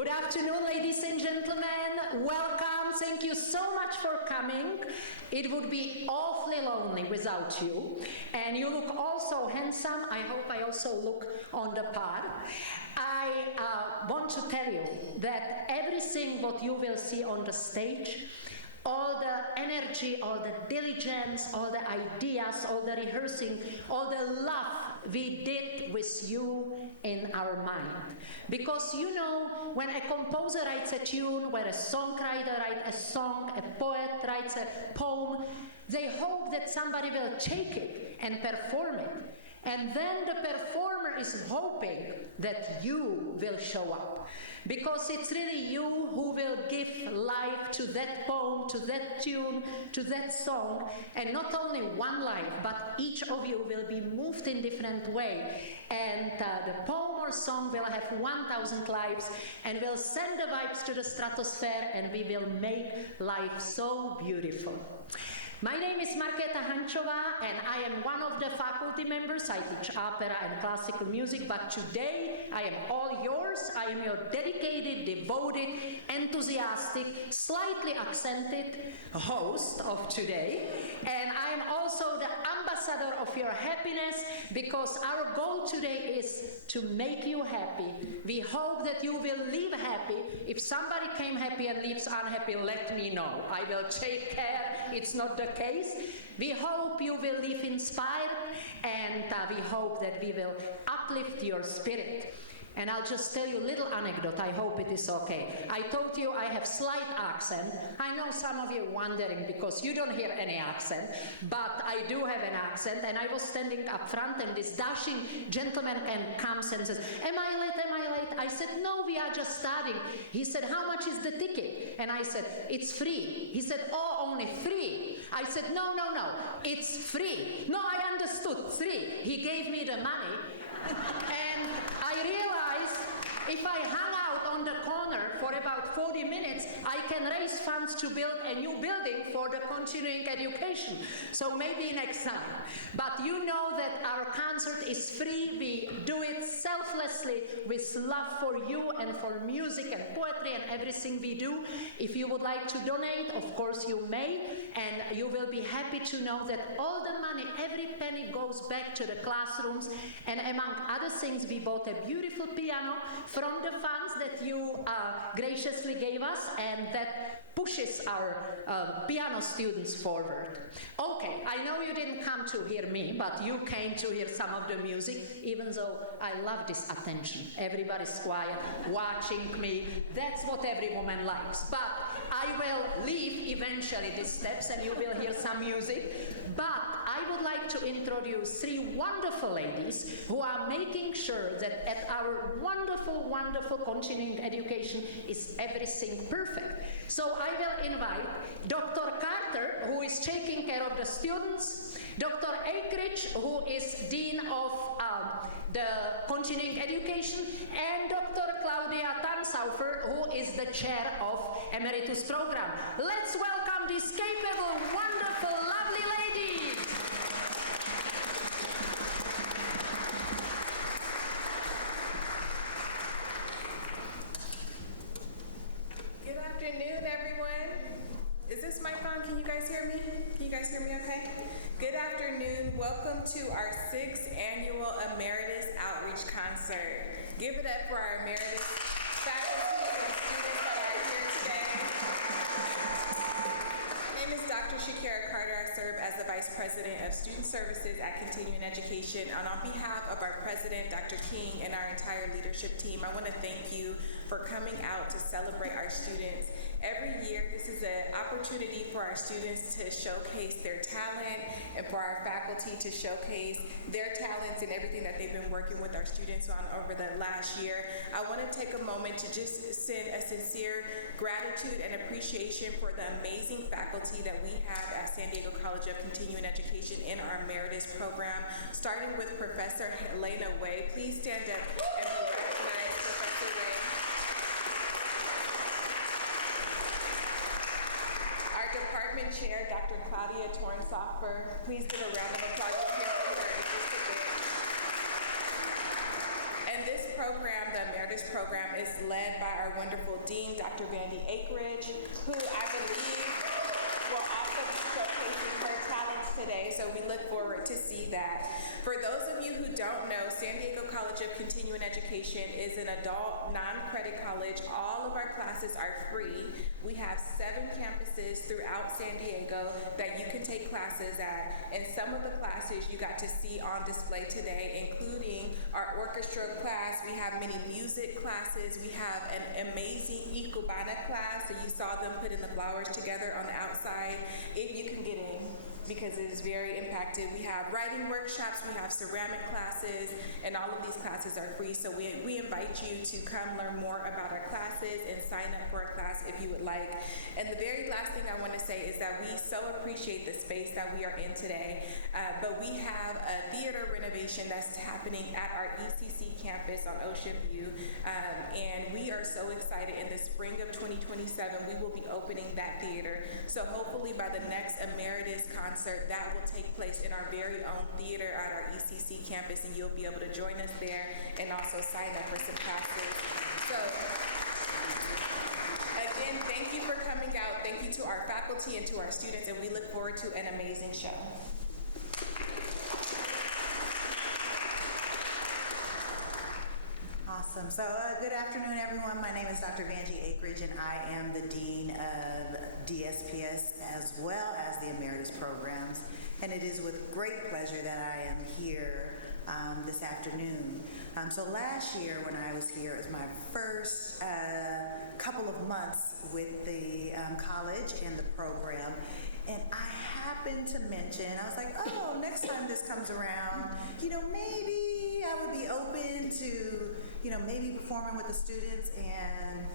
Good afternoon, ladies and gentlemen. Welcome. Thank you so much for coming. It would be awfully lonely without you. And you look also handsome. I hope I also look on the par. I want to tell you that everything what you will see on the stage, all the energy, all the diligence, all the ideas, all the rehearsing, all the love we did with you in our mind. Because you know, when a composer writes a tune, when a songwriter writes a song, a poet writes a poem, they hope that somebody will take it and perform it. And then the performer is hoping that you will show up. Because it's really you who will give life to that poem, to that tune, to that song. And not only one life, but each of you will be moved in different way. And the poem or song will have 1,000 lives and will send the vibes to the stratosphere, and we will make life so beautiful. My name is Markéta Hančová, and I am one of the faculty members. I teach opera and classical music, but today I am all yours. I am your dedicated, devoted, enthusiastic, slightly accented host of today. And I am also the ambassador of your happiness, because our goal today is to make you happy. We hope that you will leave happy. If somebody came happy and leaves unhappy, let me know. I will take care. It's not the case. We hope you will live inspired, and we hope that we will uplift your spirit. And I'll just tell you a little anecdote. I hope it is okay. I told you I have slight accent. I know some of you are wondering because you don't hear any accent, but I do have an accent. And I was standing up front, and this dashing gentleman comes and says, am I late? Am I late? I said, no, we are just starting. He said, how much is the ticket? And I said, it's free. He said, oh, only free. I said, no, it's free. No, I understood, 3. He gave me the money. And I realized if I hung out on the corner for about 40 minutes, I can raise funds to build a new building for the continuing education. So maybe next time. But you know that our concert is free. We do it selflessly with love for you and for music and poetry and everything we do. If you would like to donate, of course you may, and you will be happy to know that all the money, every penny, goes back to the classrooms. And among other things, we bought a beautiful piano from the funds that you graciously gave us, and that pushes our piano students forward. Okay, I know you didn't come to hear me, but you came to hear some of the music, even though I love this attention. Everybody's quiet, watching me. That's what every woman likes. But I will leave eventually these steps, and you will hear some music. But I would like to introduce 3 wonderful ladies who are making sure that at our wonderful continuing education is everything perfect. So I will invite Dr. Carter, who is taking care of the students, Dr. Akridge, who is Dean of the continuing education, and Dr. Claudia Tansaufer, who is the chair of Emeritus program. Let's welcome these capable, wonderful, lovely ladies. Good afternoon, everyone. Is this mic on? Can you guys hear me? Can you guys hear me okay? Good afternoon. Welcome to our 6th annual Emeritus Outreach Concert. Give it up for our Emeritus faculty and students that are here today. My name is Dr. Shakira Carter. I serve as the Vice President of Student Services at Continuing Education. And on behalf of our President, Dr. King, and our entire leadership team, I want to thank you for coming out to celebrate our students. Every year, this is an opportunity for our students to showcase their talent and for our faculty to showcase their talents and everything that they've been working with our students on over the last year. I want to take a moment to just send a sincere gratitude and appreciation for the amazing faculty that we have at San Diego College of Continuing Education in our Emeritus program, starting with Professor Helena Way. Please stand up and be recognized, Professor Way. Our department chair, Dr. Claudia Tornsoffer. Please give a round of applause here for her in just a bit. And this program, the Emeritus Emeritus program is led by our wonderful Dean, Dr. Vandy Akridge, who I believe will also be showcasing her talents today, so we look forward to see that. For those of you who don't know, San Diego College of Continuing Education is an adult non-credit college. All of our classes are free. We have 7 campuses throughout San Diego that you can take classes at, and some of the classes you got to see on display today, including our orchestra class. We have many music classes. We have an amazing Ikebana class, so you saw them putting the flowers together on the outside. If you can get in, because it is very impacted. We have writing workshops, we have ceramic classes, and all of these classes are free. So we invite you to come learn more about our classes and sign up for a class if you would like. And the very last thing I want to say is that we so appreciate the space that we are in today, but we have a theater renovation that's happening at our ECC campus on Ocean View, and we are so excited. In the spring of 2027, we will be opening that theater. So hopefully by the next Emeritus concert, that will take place in our very own theater at our ECC campus, and you'll be able to join us there and also sign up for some classes. So again, thank you for coming out. Thank you to our faculty and to our students, and we look forward to an amazing show. Awesome. So good afternoon, everyone. My name is Dr. Vandy Akridge, and I am the Dean of DSPS as well as the Emeritus programs. And it is with great pleasure that I am here this afternoon. So last year when I was here, it was my first couple of months with the college and the program. And I happened to mention, I was like, oh, next time this comes around, maybe I would be open to, maybe performing with the students, and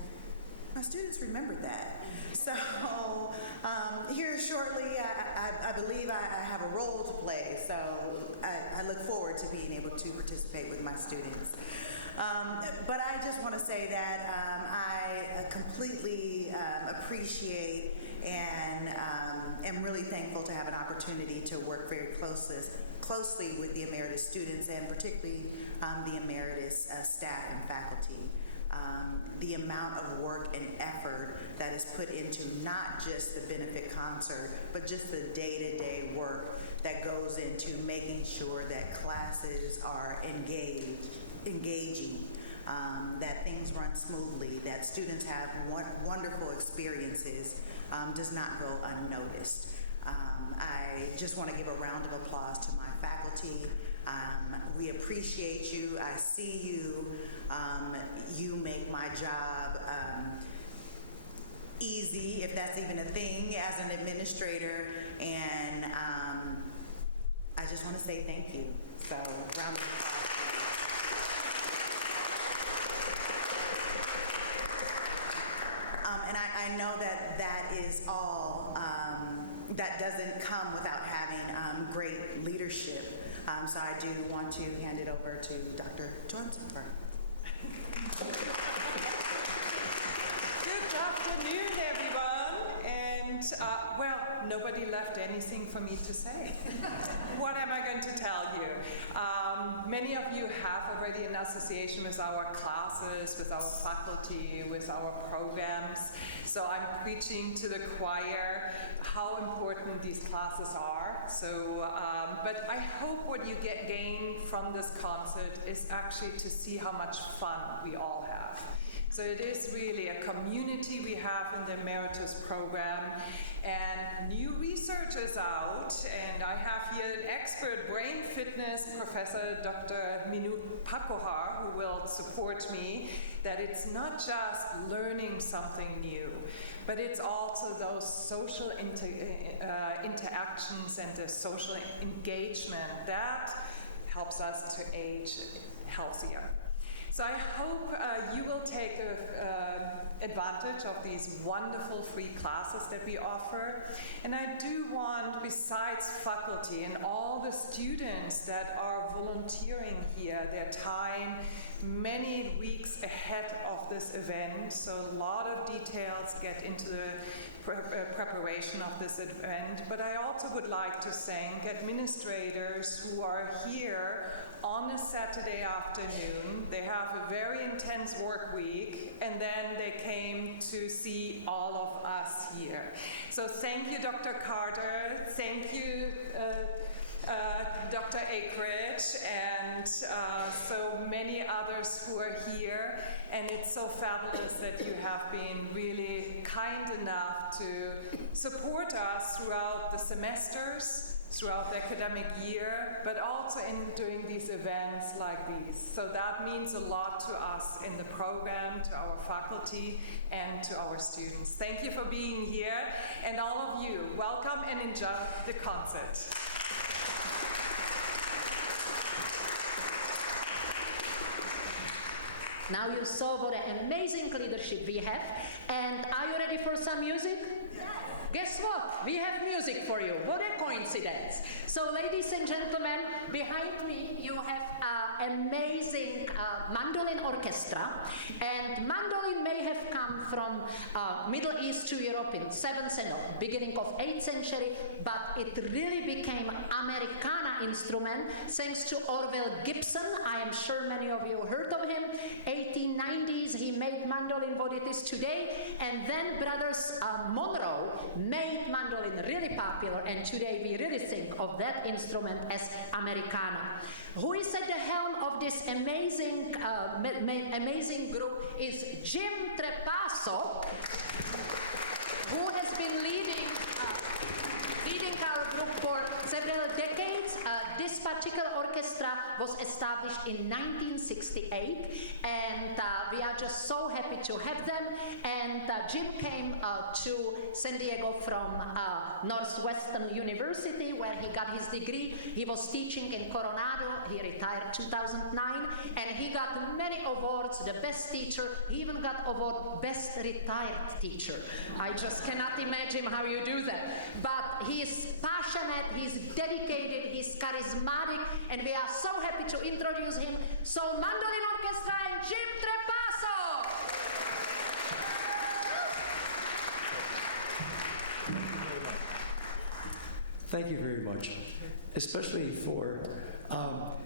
my students remembered that. So here shortly, I believe I have a role to play, so I look forward to being able to participate with my students. But I just want to say that I completely appreciate and am really thankful to have an opportunity to work very closely with the Emeritus students, and particularly the Emeritus staff and faculty. The amount of work and effort that is put into not just the benefit concert, but just the day-to-day work that goes into making sure that classes are engaging, that things run smoothly, that students have wonderful experiences, does not go unnoticed. I just want to give a round of applause to my faculty. We appreciate you. I see you. You make my job easy, if that's even a thing, as an administrator. And I just want to say thank you. So, round of applause. And I know that is all, that doesn't come without having great leadership. So I do want to hand it over to Dr. Johnson. Good afternoon, everyone. And, well, nobody left anything for me to say. What am I going to tell you? Many of you have already an association with our classes, with our faculty, with our programs. So I'm preaching to the choir how important these classes are. So, but I hope what you gain from this concert is actually to see how much fun we all have. So it is really a community we have in the Emeritus program, and new research is out, and I have here an expert brain fitness professor, Dr. Minu Pakohar, who will support me, that it's not just learning something new, but it's also those social interactions and the social engagement that helps us to age healthier. So I hope you will take advantage of these wonderful free classes that we offer. And I do want, besides faculty and all the students that are volunteering here, their time many weeks ahead ahead of this event, so a lot of details get into the preparation of this event. But I also would like to thank administrators who are here on a Saturday afternoon. They have a very intense work week, and then they came to see all of us here. So thank you, Dr. Carter. Thank you, Dr. Akridge, and so many others who are here. And it's so fabulous that you have been really kind enough to support us throughout the semesters, throughout the academic year, but also in doing these events like these. So that means a lot to us in the program, to our faculty, and to our students. Thank you for being here, and all of you, welcome and enjoy the concert. Now you saw what an amazing leadership we have. And are you ready for some music? Yes. Guess what? We have music for you. What a coincidence. So ladies and gentlemen, behind me you have an amazing mandolin orchestra. And mandolin may have come from Middle East to Europe in 7th and beginning of 8th century, but it really became Americana instrument thanks to Orville Gibson. I am sure many of you heard of him. 1890s, he made mandolin what it is today, and then brothers Monroe made mandolin really popular, and today we really think of that instrument as Americana. Who is at the helm of this amazing, amazing group is Jim Trepasso, who has been leading our group for several decades. This particular orchestra was established in 1968, and we are just so happy to have them. And Jim came to San Diego from Northwestern University, where he got his degree. He was teaching in Coronado. He retired 2009, and he got many awards, the best teacher. He even got award best retired teacher. I just cannot imagine how you do that. But he is passionate, he's dedicated, he's charismatic, and we are so happy to introduce him. So Mandolin Orchestra and Jim Trepasso! Thank you very much, especially for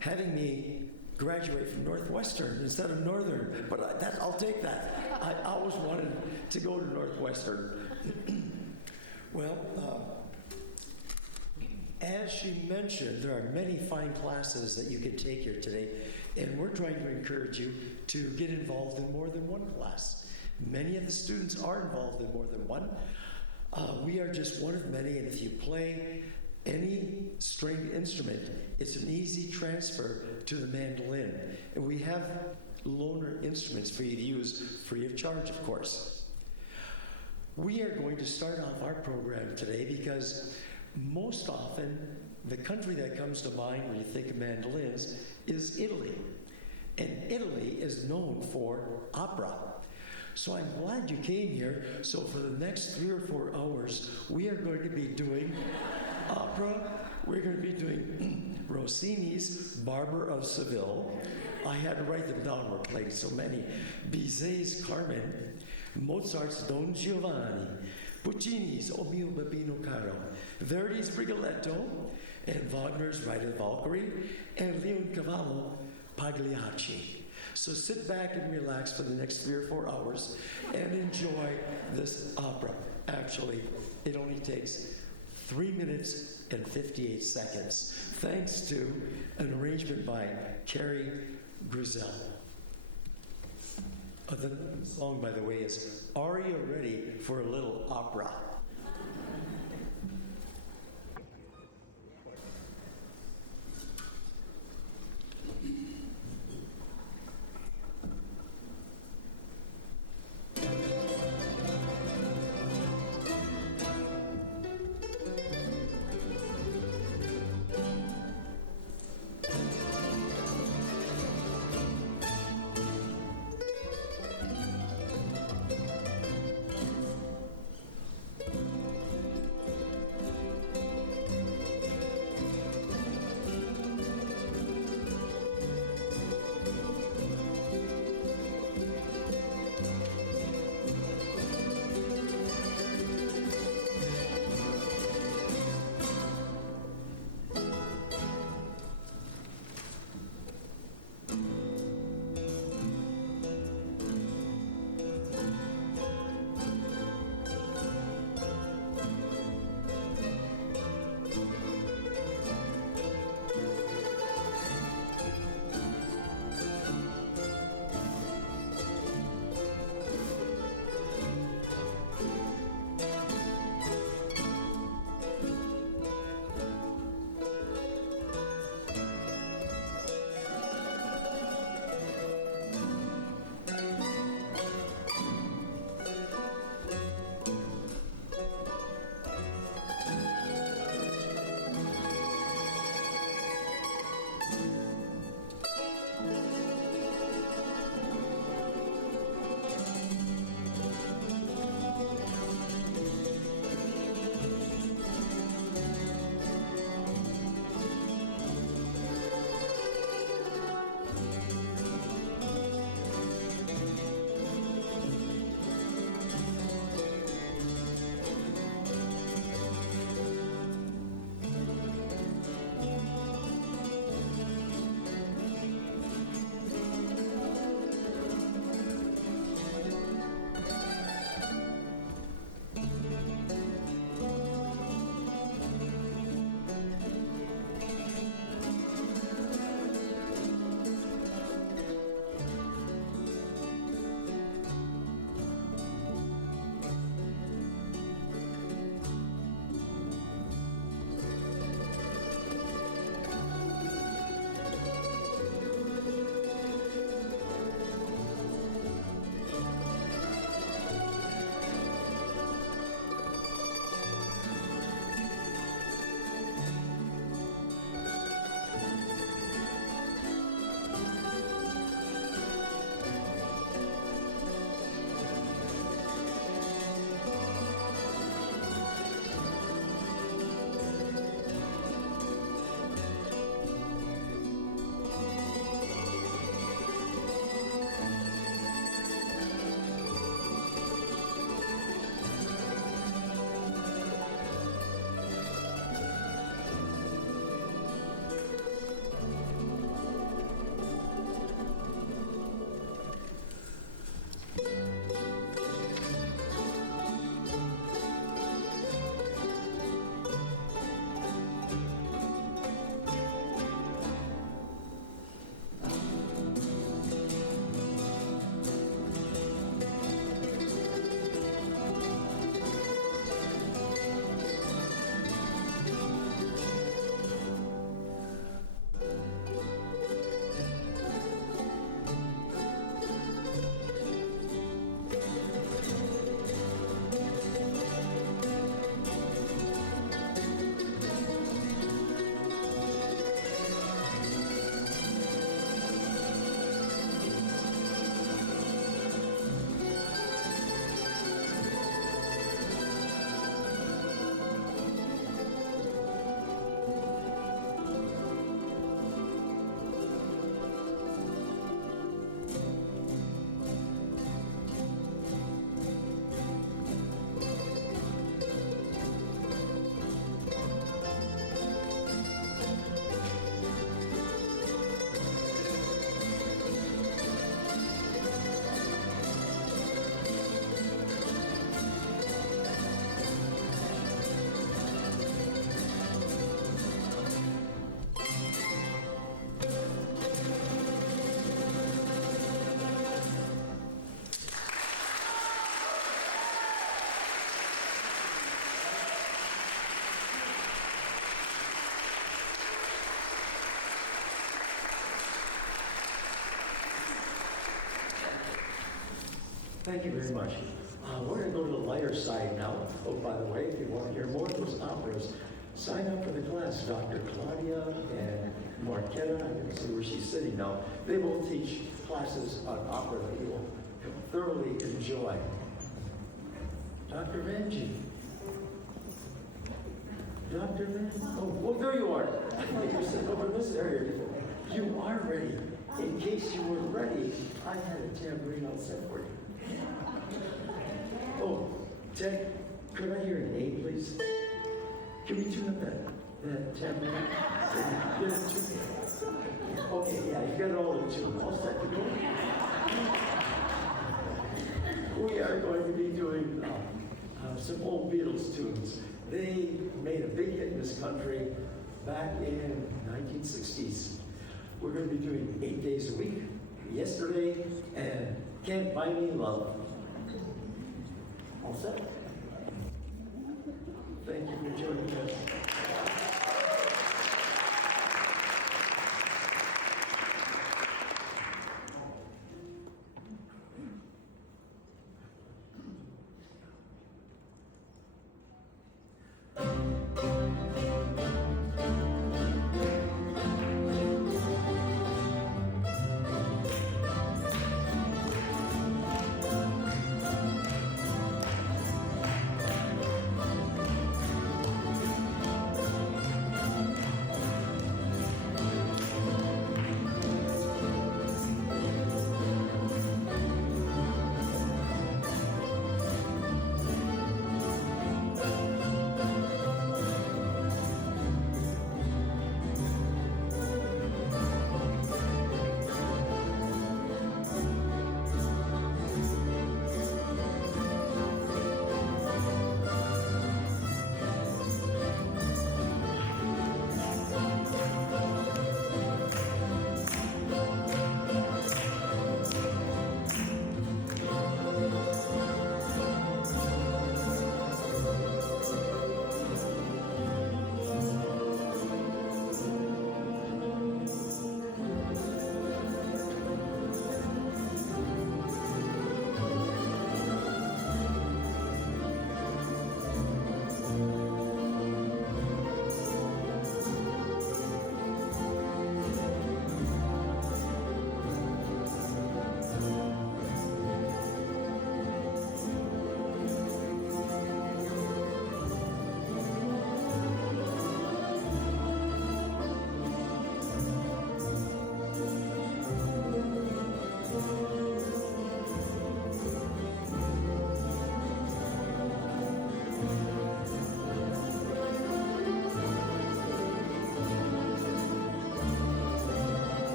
having me graduate from Northwestern instead of Northern, but I'll take that. I always wanted to go to Northwestern. Well, as she mentioned, there are many fine classes that you can take here today, and we're trying to encourage you to get involved in more than one class. Many of the students are involved in more than one. We are just one of many, and if you play any stringed instrument, it's an easy transfer to the mandolin. And we have loaner instruments for you to use free of charge, of course. We are going to start off our program today because most often the country that comes to mind when you think of mandolins is Italy. And Italy is known for opera. So I'm glad you came here. So for the next 3 or 4 hours, we are going to be doing opera. We're going to be doing Rossini's Barber of Seville. I had to write them down, we're playing so many. Bizet's Carmen, Mozart's Don Giovanni, Puccini's O mio babbino caro, Verdi's Rigoletto, and Wagner's Ride of the Valkyrie, and Leoncavallo Pagliacci. So sit back and relax for the next 3 or 4 hours and enjoy this opera. Actually, it only takes 3 minutes and 58 seconds, thanks to an arrangement by Carrie Grizel. The song, by the way, is Are You Ready for a Little Opera? Thank you very much. We're going to go to the lighter side now. Oh, by the way, if you want to hear more of those operas, sign up for the class. Dr. Claudia and Marquetta, I can see where she's sitting now. They will teach classes on opera that you will thoroughly enjoy. Dr. Vanjie. Dr. Vanjie. Oh, there you are. I thought you were sitting over in this area. You are ready. In case you weren't ready, I had a tambourine all set for you. Oh, Ted, could I hear an A, please? Can we tune up that tambourine? Get it tuned? Okay, yeah, you got it all in tune. All set to go? We are going to be doing some old Beatles tunes. They made a big hit in this country back in 1960s. We're going to be doing 8 days a week, Yesterday, and Can't Buy Me Love. All set? Thank you for joining us.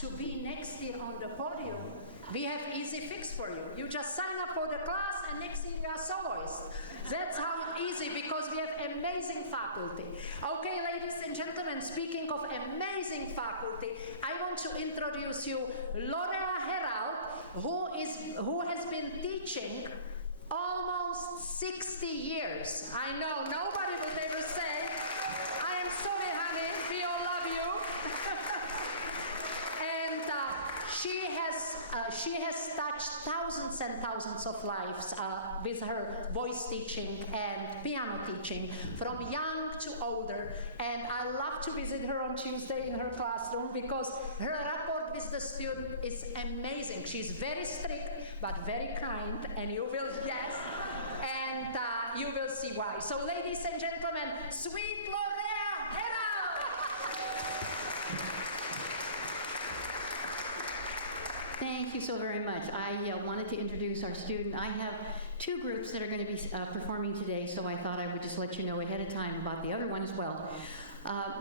to be next year on the podium, we have easy fix for you. You just sign up for the class and next year you are soloist. That's how easy, because we have amazing faculty. Okay, ladies and gentlemen, speaking of amazing faculty, I want to introduce you Lorea Herald, who has been teaching almost 60 years. I know, nobody would ever say, I am sorry, honey, we all love you. And she has touched thousands and thousands of lives with her voice teaching and piano teaching, from young to older. And I love to visit her on Tuesday in her classroom, because her rapport with the student is amazing. She's very strict, but very kind, and you will, yes, and you will see why. So ladies and gentlemen, sweet Lorea Herald! Thank you so very much. I wanted to introduce our student. I have two groups that are going to be performing today, so I thought I would just let you know ahead of time about the other one as well.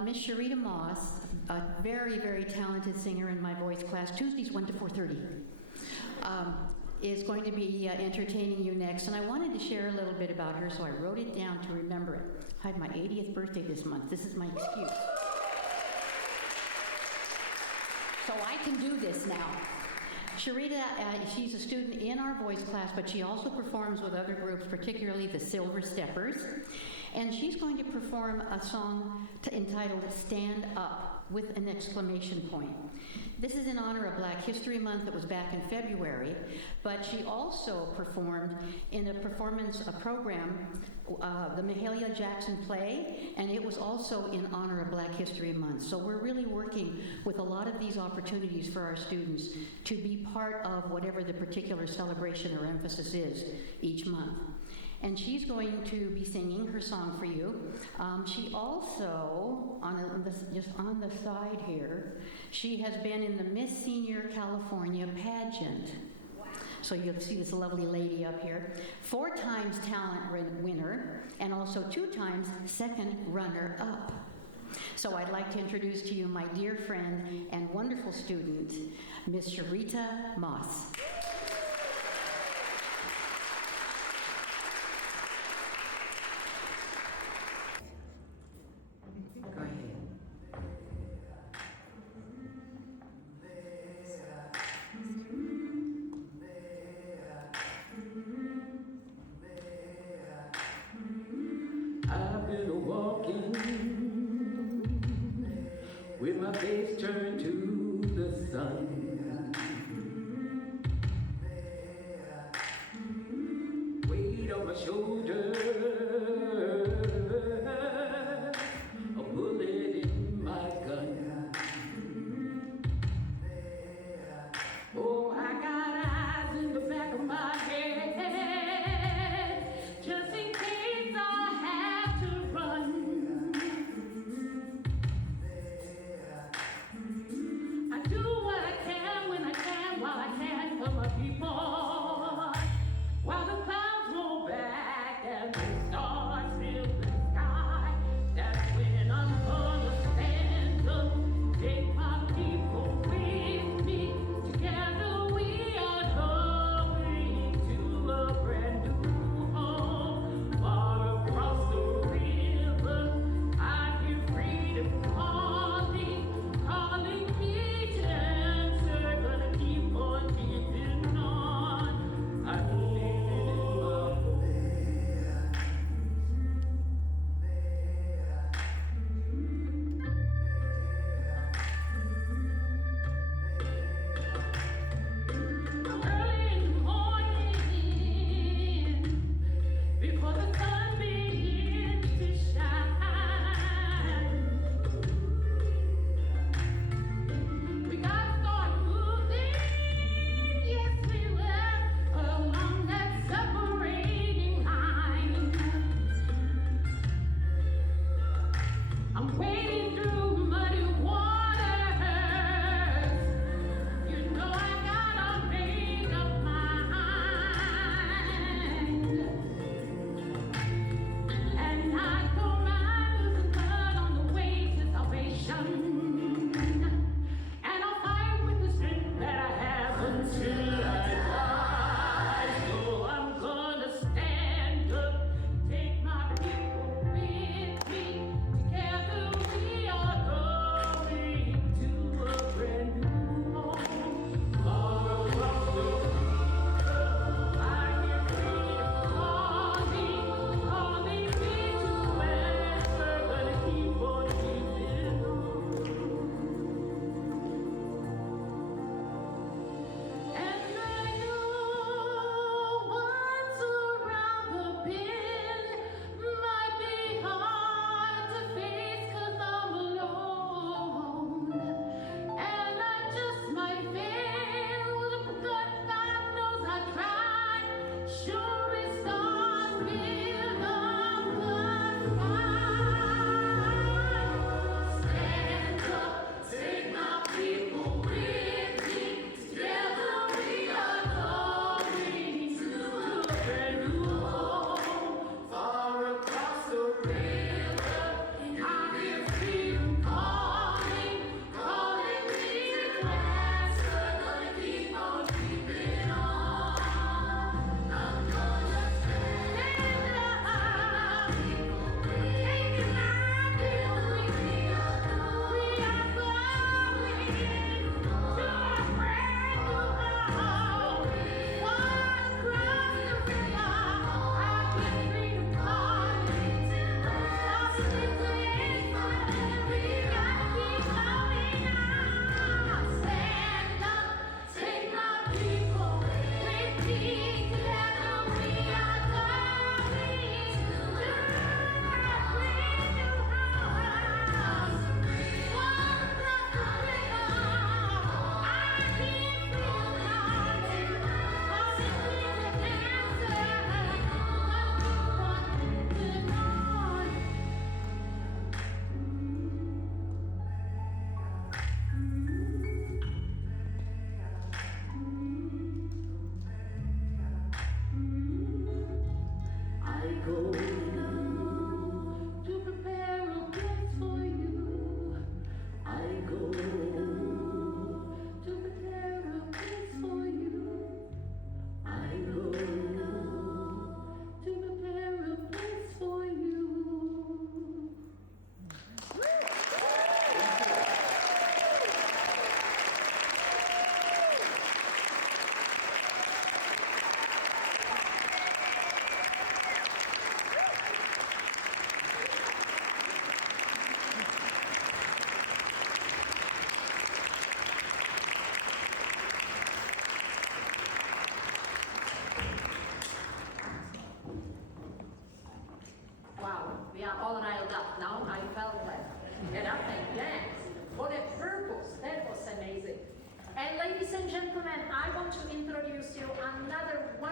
Miss Sharita Moss, a very, very talented singer in my voice class, Tuesdays 1 to 4:30, is going to be entertaining you next. And I wanted to share a little bit about her, so I wrote it down to remember it. I had my 80th birthday this month. This is my excuse. So I can do this now. Sharita, she's a student in our voice class, but she also performs with other groups, particularly the Silver Steppers. And she's going to perform a song entitled Stand Up, with an exclamation point. This is in honor of Black History Month that was back in February, but she also performed in a program, the Mahalia Jackson play, and it was also in honor of Black History Month. So we're really working with a lot of these opportunities for our students to be part of whatever the particular celebration or emphasis is each month. And she's going to be singing her song for you. She also, just on the side here, she has been in the Miss Senior California pageant. So you'll see this lovely lady up here. 4 times talent winner, and also 2 times second runner-up. So I'd like to introduce to you my dear friend and wonderful student, Miss Sharita Moss. I've been walking with my face turned to the sun, weight on my shoulder, a bullet in my gun. Oh, I got eyes in the back of my head, just in case I have to run. I do what I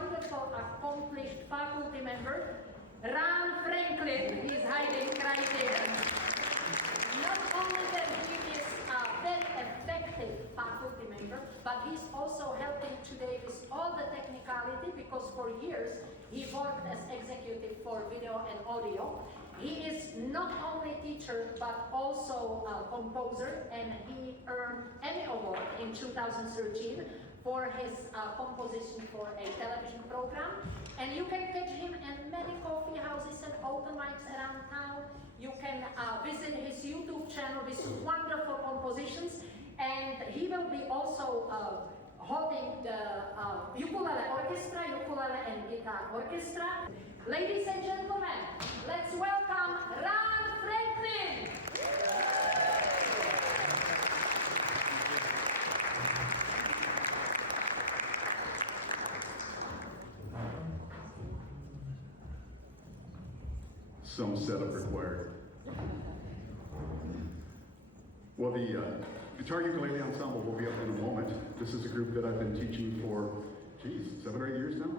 wonderful, accomplished faculty member, Ron Franklin. He's hiding right there. Not only that he is a very effective faculty member, but he's also helping today with all the technicality, because for years he worked as executive for video and audio. He is not only a teacher, but also a composer, and he earned Emmy Award in 2013 for his composition for a television program. And you can catch him in many coffee houses and open mics around town. You can visit his YouTube channel with wonderful compositions, and he will be also holding the ukulele orchestra, ukulele and guitar orchestra. Ladies and gentlemen, let's welcome Ron Franklin. Some setup required. Well, the Guitar Ukulele Ensemble will be up in a moment. This is a group that I've been teaching for, 7 or 8 years now.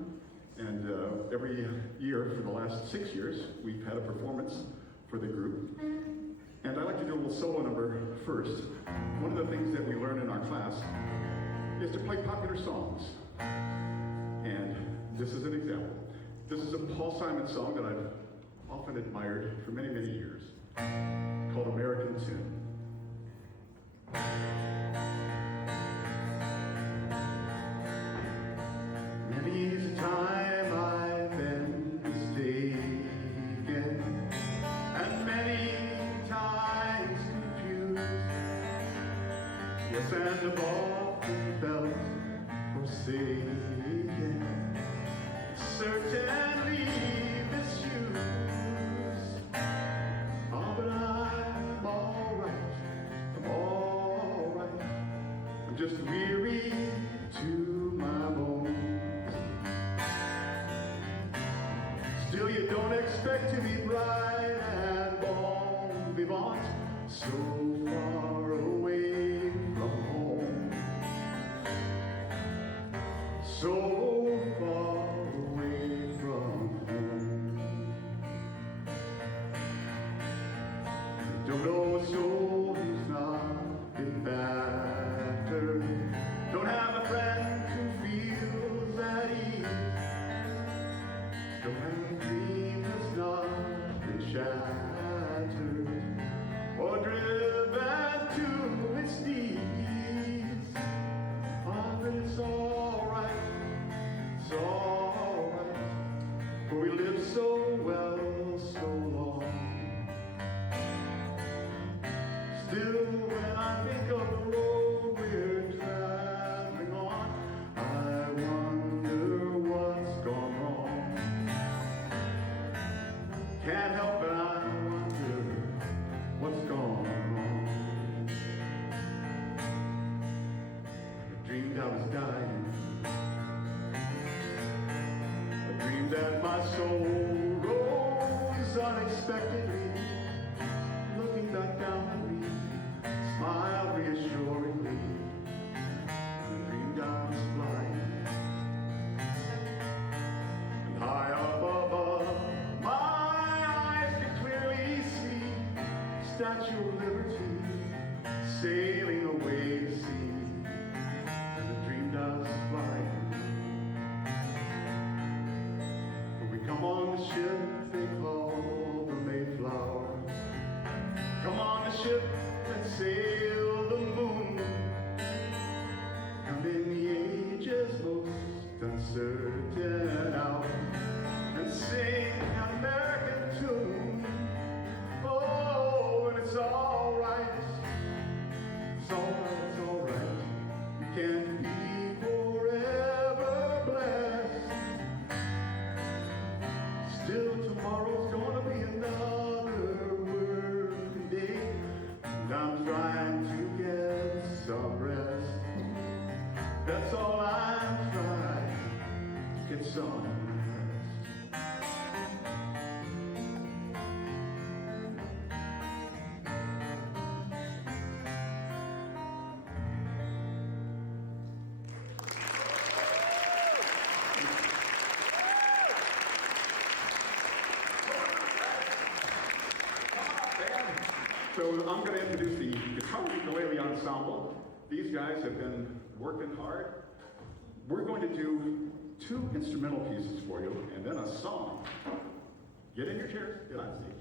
And every year for the last 6 years, we've had a performance for the group. And I like to do a little solo number first. One of the things that we learn in our class is to play popular songs. And this is an example. This is a Paul Simon song that I've often admired for many, many years, called American Sin. Many's the time I've been mistaken, and many times confused. Yes, and I've often felt forsaken, certainly misused. Oh, but I'm alright, I'm alright. I'm just weary to my bones. Still, you don't expect to be bright and bon vivant, so far away from home, so far away from home. Don't know a soul who's not been battered, don't have a friend who feels at ease, don't have a dream that's not been shattered or driven to its knees. Oh, but it's alright, for we live so well so long. Still, when I think of the road we're traveling on, I wonder what's gone wrong. Can't help but I wonder what's gone wrong. I dreamed I was dying. I dreamed that my soul rose unexpectedly, looking back down at me, smiled reassuringly. I dreamed I was flying, and high up above, my eyes could clearly see Statue of Liberty sailing away to sea. And I dreamed I was flying. When we come on the ship they call the Mayflower, come on the ship that sailed the moon, come in the age's most uncertain hour, and sing an American tune. Oh, and it's alright, it's alright, it's alright. We can't be forever blessed. Still, tomorrow's gonna be another working day, and I'm trying to I'm going to introduce the guitar ukulele ensemble. These guys have been working hard. We're going to do 2 instrumental pieces for you, and then a song. Get in your chairs, get on stage.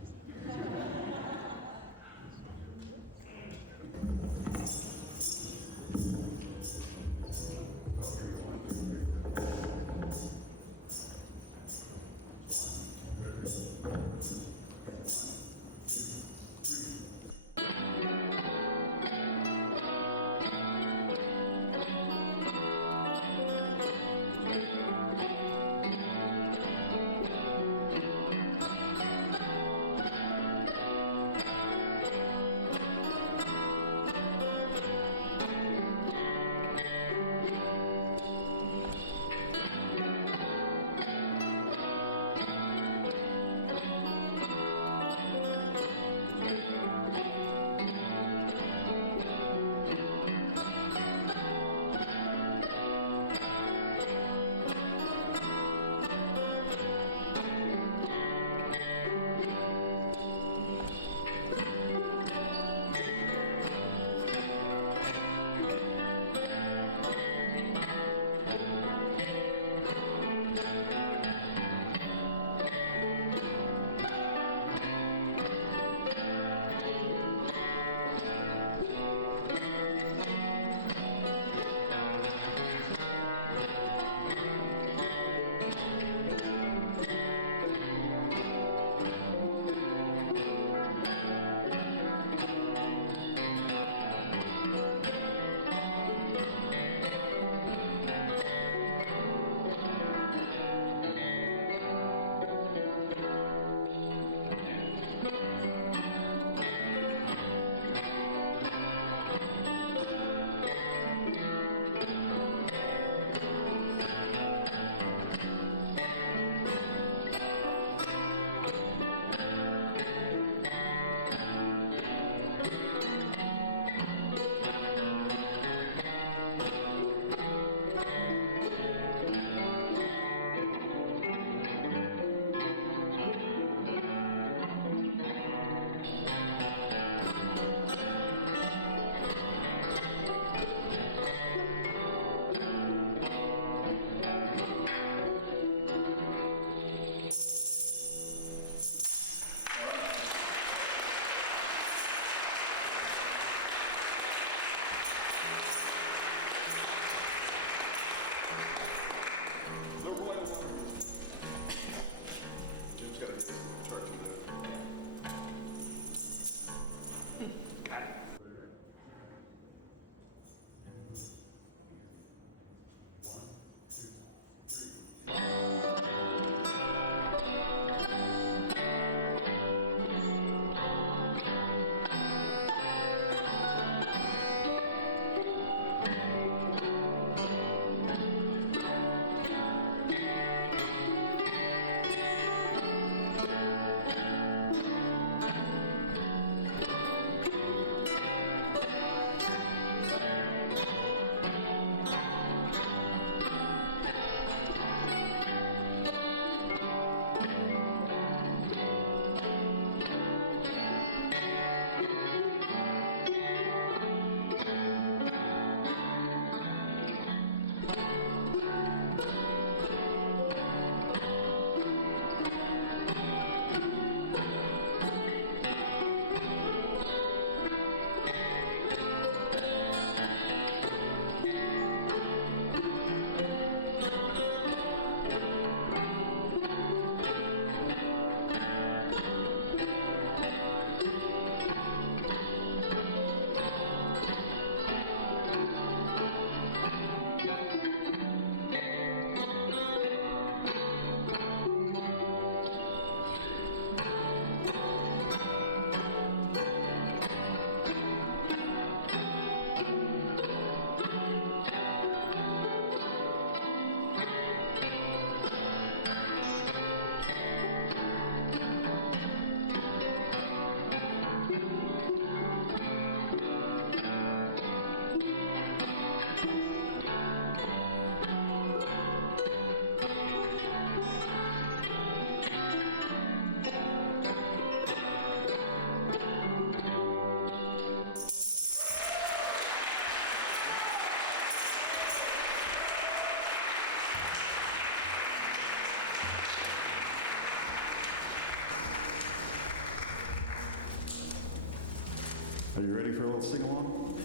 you ready for a little sing-along?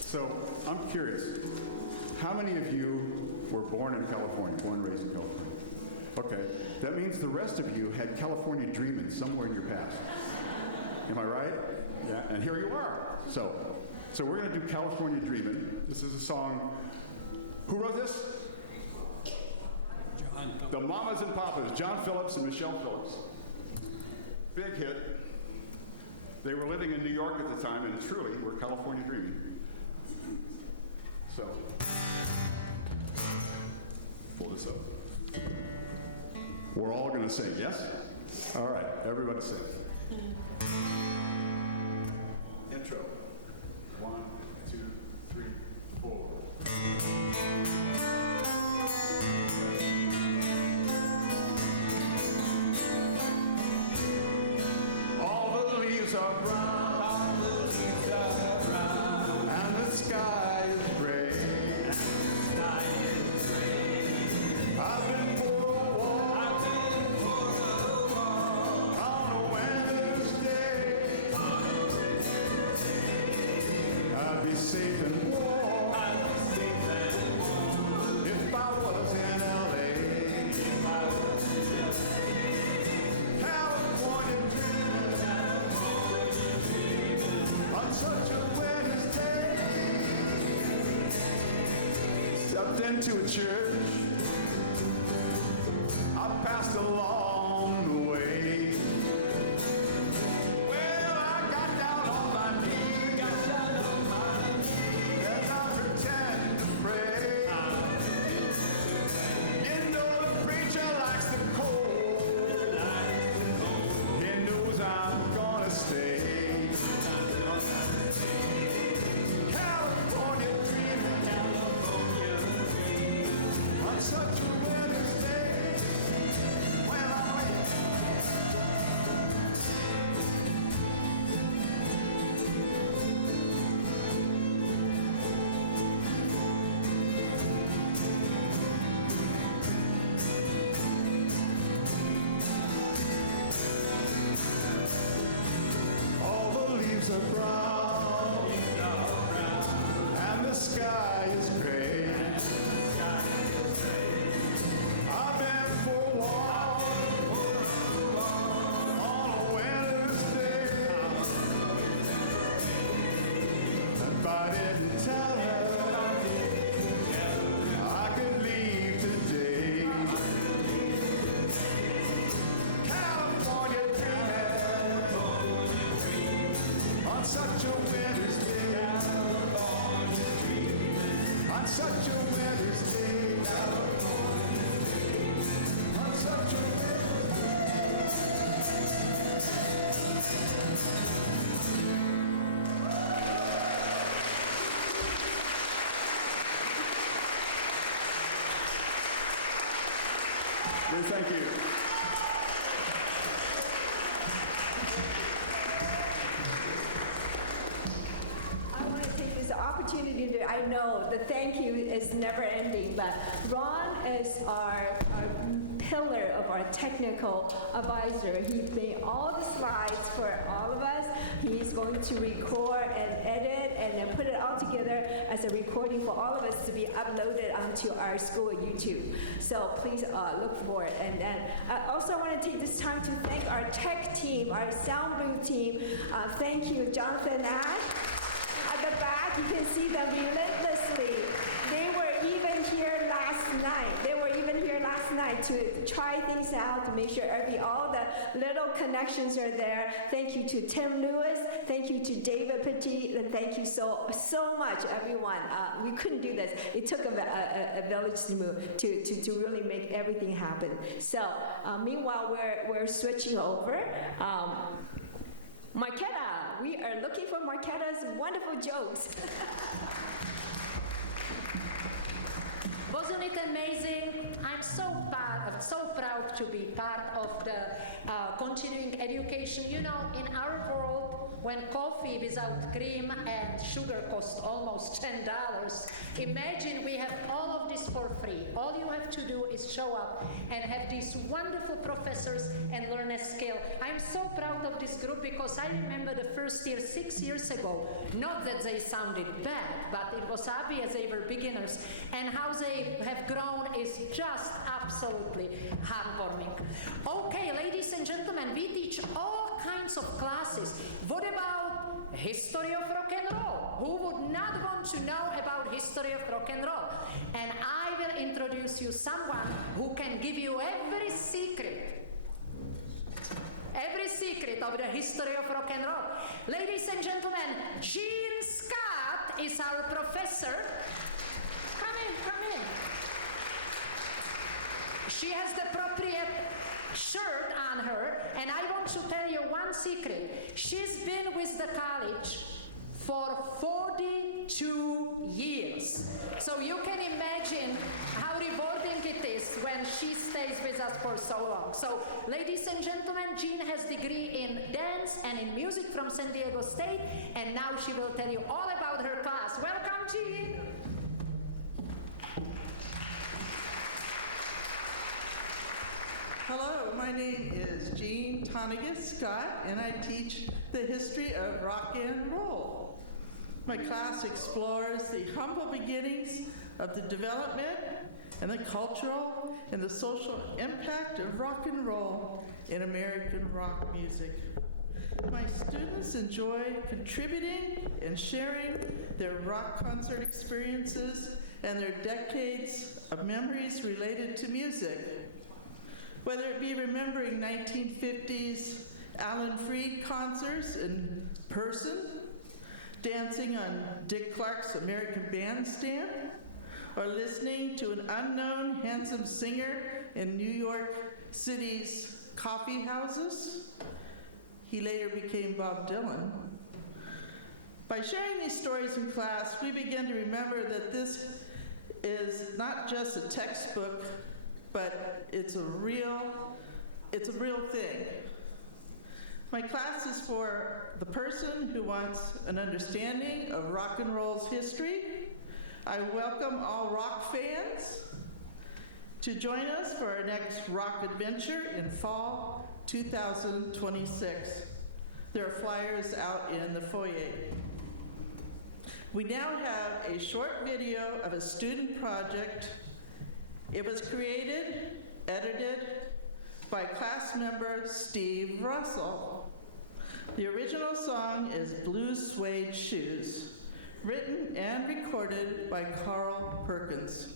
So, I'm curious, how many of you were born in California, born and raised in California? Okay, that means the rest of you had California dreaming somewhere in your past. Am I right? Yeah, and here you are. So we're going to do California Dreamin'. This is a song. Who wrote this? John Phillips. The Mamas and Papas, John Phillips and Michelle Phillips. Big hit. They were living in New York at the time, and truly, we're California Dreaming. So, pull this up. We're all going to sing, yes? All right, everybody sing. Intro. 1, 2, 3, 4. All the leaves are brown, and the sky is gray. I've been for a walk on a winter's day. I'd be safe and warm if I was in L.A. California dreaming on such a winter's day. Stepped into a church I passed along the way. Well, I got down on my knees and I pretend to pray. You know the preacher likes the cold. He knows I'm gonna stay. California dreaming on such a winter's day. When I'm with all the leaves are brown, and the sky is gray. I've been for a walk on a winter's day. If I didn't tell her I could leave today. California dreaming on such a winter's day. On such a winter's day. On such a winter's day. Thank you. I want to take this opportunity to, I know the thank you is never ending, but Ron is our pillar of our technical advisor. He made all the slides for all of us. He's going to record and edit and then put it all together as a recording for all of us to be uploaded onto our school YouTube. So please look for it. And then I also want to take this time to thank our tech team, our sound booth team. Thank you, Jonathan Ash. At the back, you can see them relentlessly. They were even here last night to try things out, to make sure all the little connections are there. Thank you to Tim Lewis. Thank you to David Petit. And thank you so much, everyone. We couldn't do this. It took a village to really make everything happen. So meanwhile, we're switching over. Marquetta, we are looking for Marquetta's wonderful jokes. Wasn't it amazing? I'm so proud to be part of the continuing education. You know, in our world, when coffee without cream and sugar cost almost $10, imagine we have all of this for free. All you have to do is show up and have these wonderful professors and learn a skill. I'm so proud of this group because I remember the first year 6 years ago. Not that they sounded bad, but it was obvious they were beginners, and how they have grown is just absolutely heartwarming. Okay, ladies and gentlemen, we teach all kinds of classes. What about history of rock and roll? Who would not want to know about history of rock and roll? And I will introduce you someone who can give you every secret of the history of rock and roll. Ladies and gentlemen, Jean Scott is our professor. Come in. She has the appropriate shirt on her, and I want to tell you one secret. She's been with the college for 42 years. So you can imagine how rewarding it is when she stays with us for so long. So, ladies and gentlemen, Jean has a degree in dance and in music from San Diego State, and now she will tell you all about her class. Welcome, Jean. Hello, my name is Jean Tonigus Scott, and I teach the history of rock and roll. My class explores the humble beginnings of the development and the cultural and the social impact of rock and roll in American rock music. My students enjoy contributing and sharing their rock concert experiences and their decades of memories related to music. Whether it be remembering 1950s Alan Freed concerts in person, dancing on Dick Clark's American Bandstand, or listening to an unknown handsome singer in New York City's coffee houses. He later became Bob Dylan. By sharing these stories in class, we begin to remember that this is not just a textbook, but it's a real thing. My class is for the person who wants an understanding of rock and roll's history. I welcome all rock fans to join us for our next rock adventure in fall 2026. There are flyers out in the foyer. We now have a short video of a student project. It was created, edited by class member Steve Russell. The original song is Blue Suede Shoes, written and recorded by Carl Perkins.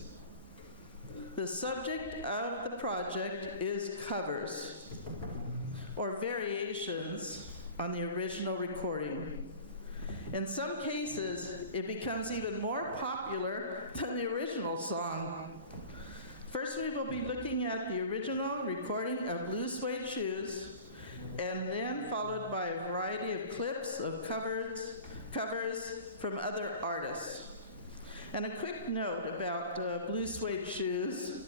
The subject of the project is covers, or variations on the original recording. In some cases, it becomes even more popular than the original song. First, we will be looking at the original recording of Blue Suede Shoes, and then followed by a variety of clips of covers from other artists. And a quick note about Blue Suede Shoes.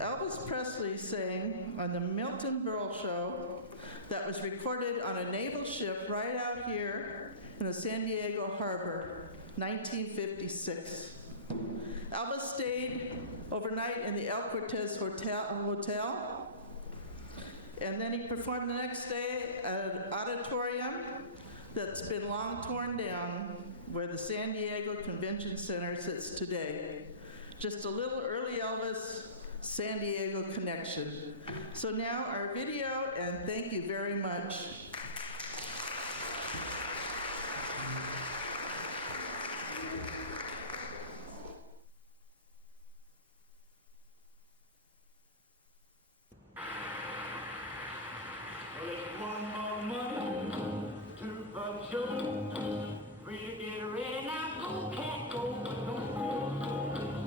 Elvis Presley sang on the Milton Berle Show that was recorded on a naval ship right out here in the San Diego Harbor, 1956. Elvis stayed overnight in the El Cortez Hotel, and then he performed the next day at an auditorium that's been long torn down where the San Diego Convention Center sits today. Just a little early Elvis San Diego connection. So now our video, and thank you very much. Well, it's one more money, two for show. Three to get ready now, go cat go, but don't go.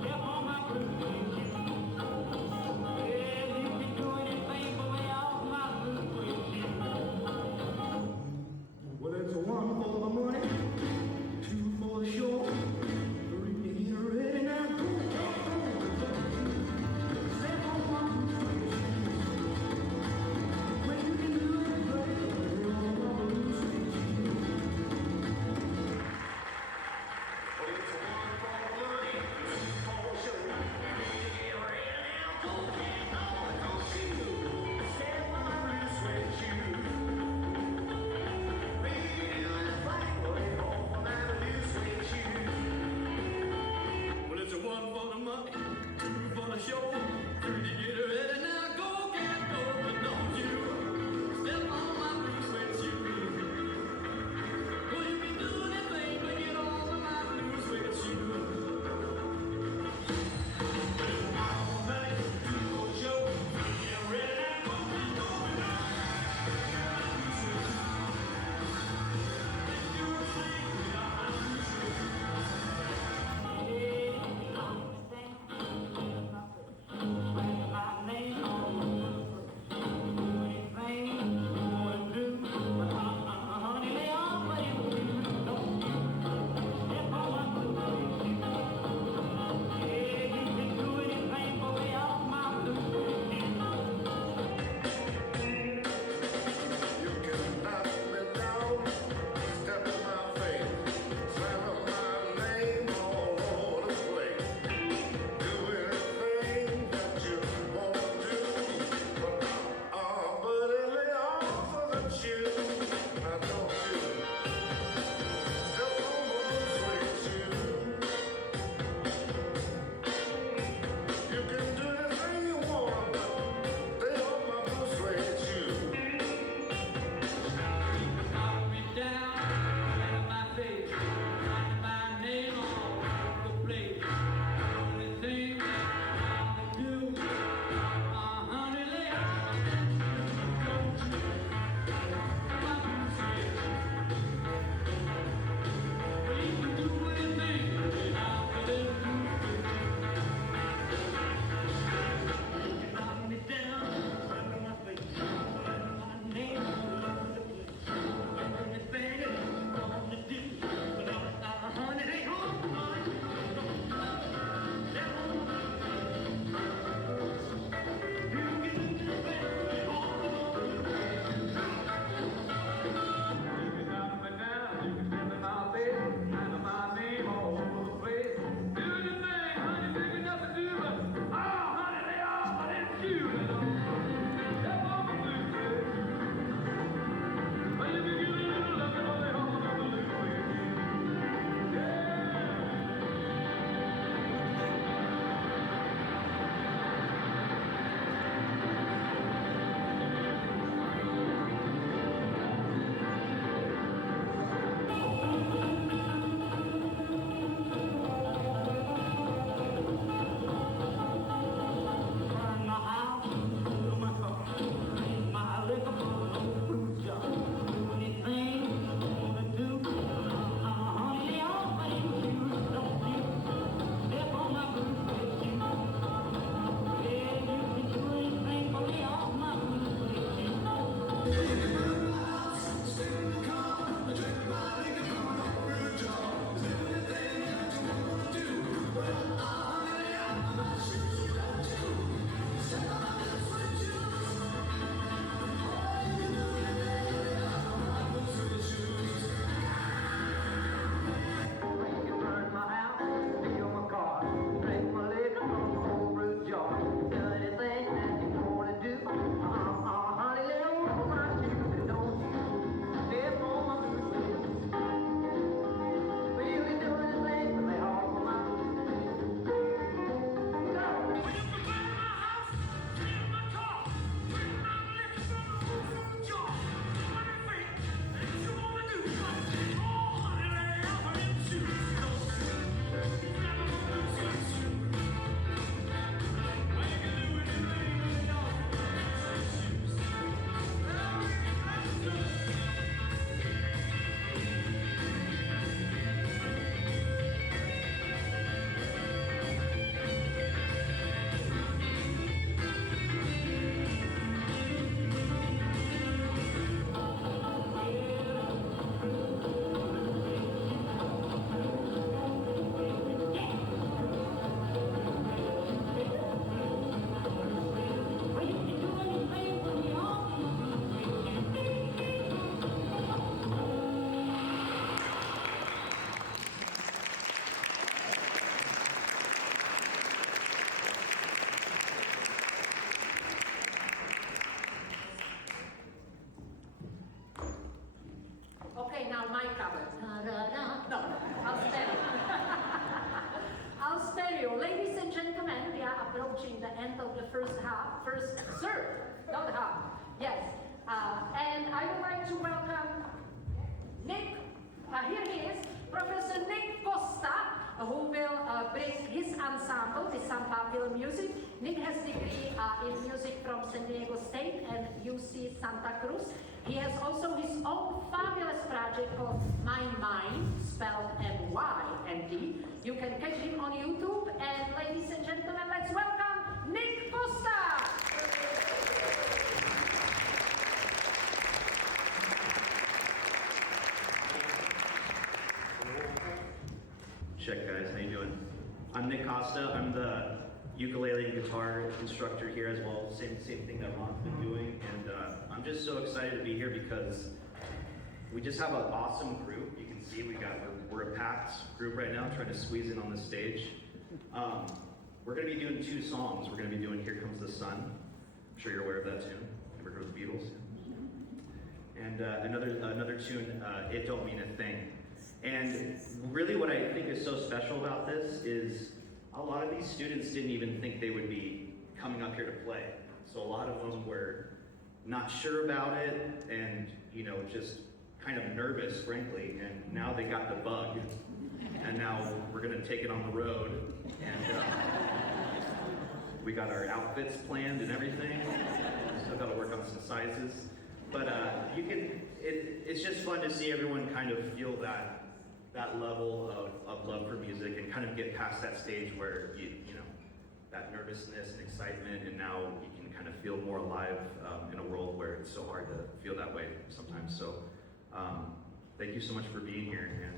Step on my blue suede shoes. Well, you can do anything but lay off my blue suede shoes. first serve, not half. Yes. And I would like to welcome Nick. Here he is, Professor Nick Costa, who will bring his ensemble, the some popular music. Nick has a degree in music from San Diego State and UC Santa Cruz. He has also his own fabulous project called My Mind, spelled M-Y-N-D. You can catch him on YouTube. And ladies and gentlemen, let's welcome Nick Costa. Check, guys. How you doing? I'm Nick Costa. I'm the ukulele and guitar instructor here as well. Same thing that Ron's been doing, and I'm just so excited to be here because we just have an awesome group. You can see we're a packed group right now, trying to squeeze in on the stage. We're going to be doing 2 songs. We're going to be doing "Here Comes the Sun." I'm sure you're aware of that tune. Ever heard of the Beatles? And another tune, "It Don't Mean a Thing." And really what I think is so special about this is a lot of these students didn't even think they would be coming up here to play. So a lot of them were not sure about it and, just kind of nervous, frankly. And now they got the bug. And now we're gonna take it on the road. And we got our outfits planned and everything. Still gotta work on some sizes. But it's just fun to see everyone kind of feel that level of love for music and kind of get past that stage where that nervousness and excitement, and now you can kind of feel more alive in a world where it's so hard to feel that way sometimes. So thank you so much for being here. And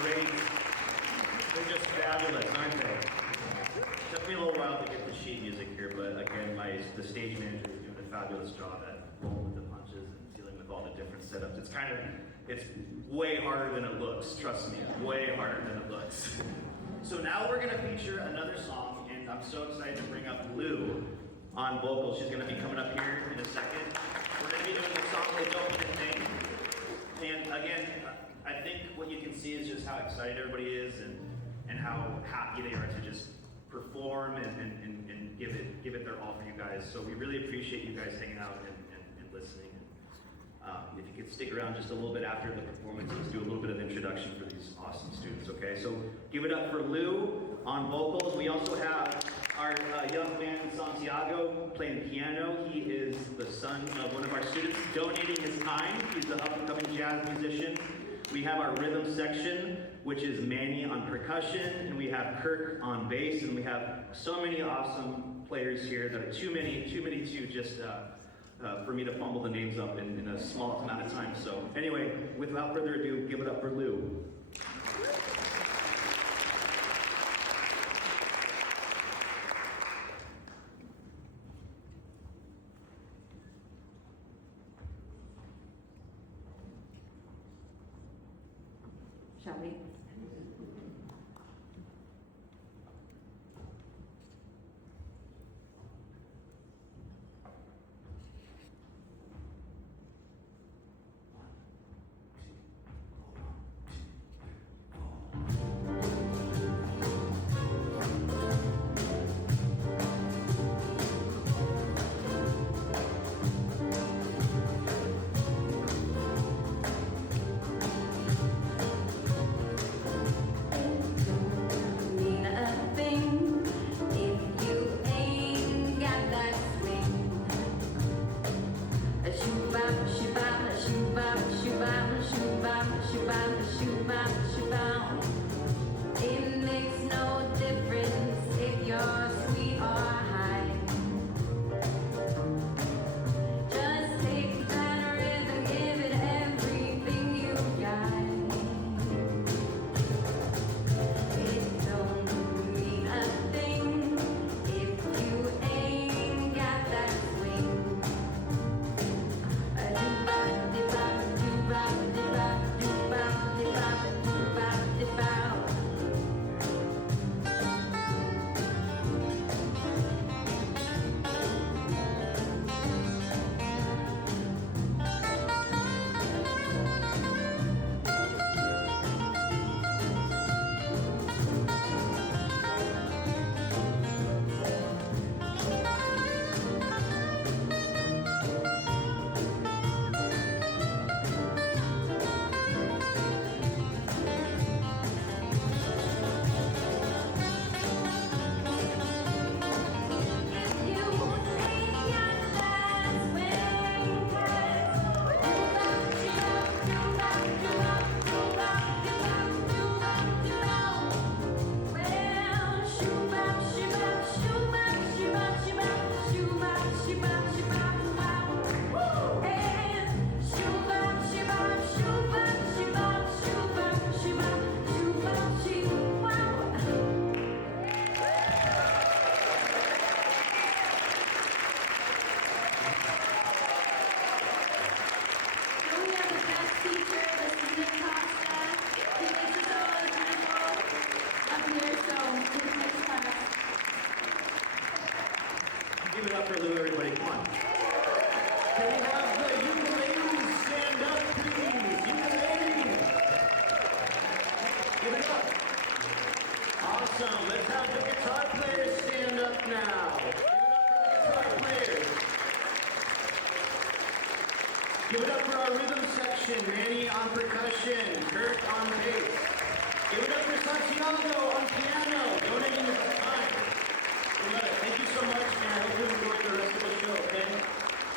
great. They're just fabulous, aren't they? Took me a little while to get the sheet music here, but again, the stage manager is doing a fabulous job at rolling with the punches and dealing with all the different setups. It's way harder than it looks, trust me, way harder than it looks. So now we're gonna feature another song, and I'm so excited to bring up Lou on vocals. She's gonna be coming up here in a second. We're gonna be doing the song "They Don't Mean a Thing." And again, I think what you can see is just how excited everybody is and how happy they are to just perform and give it their all for you guys. So we really appreciate you guys hanging out and listening. If you could stick around just a little bit after the performance, let's do a little bit of introduction for these awesome students, okay? So give it up for Lou on vocals. We also have our young man Santiago playing piano. He is the son of one of our students donating his time. He's the up-and-coming jazz musician. We have our rhythm section, which is Manny on percussion, and we have Kirk on bass, and we have so many awesome players here that are too many to just for me to fumble the names up in a small amount of time. So anyway, without further ado, give it up for Lou. Shall we? It makes no difference if you're sweet or high. Just take that rhythm, give it everything you got. It don't mean a thing if you ain't got that swing. Give it up for Lou, everybody. Come on. Can we have the ukuleles stand up, please? Ukuleles. Give it up. Awesome. Let's have the guitar players stand up now. Give it up for the guitar players. Give it up for our rhythm section. Manny on percussion. Kurt on bass. Give it up for Santiago on piano. Donating his time. We love it. Thank you so much, and I hope you enjoy the rest of the show, okay?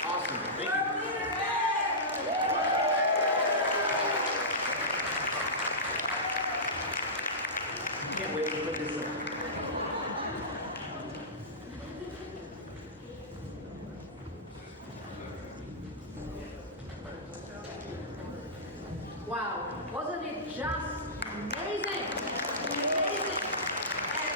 Awesome. Thank you. Can't wait to put this up. Wow, wasn't it just amazing? Amazing. And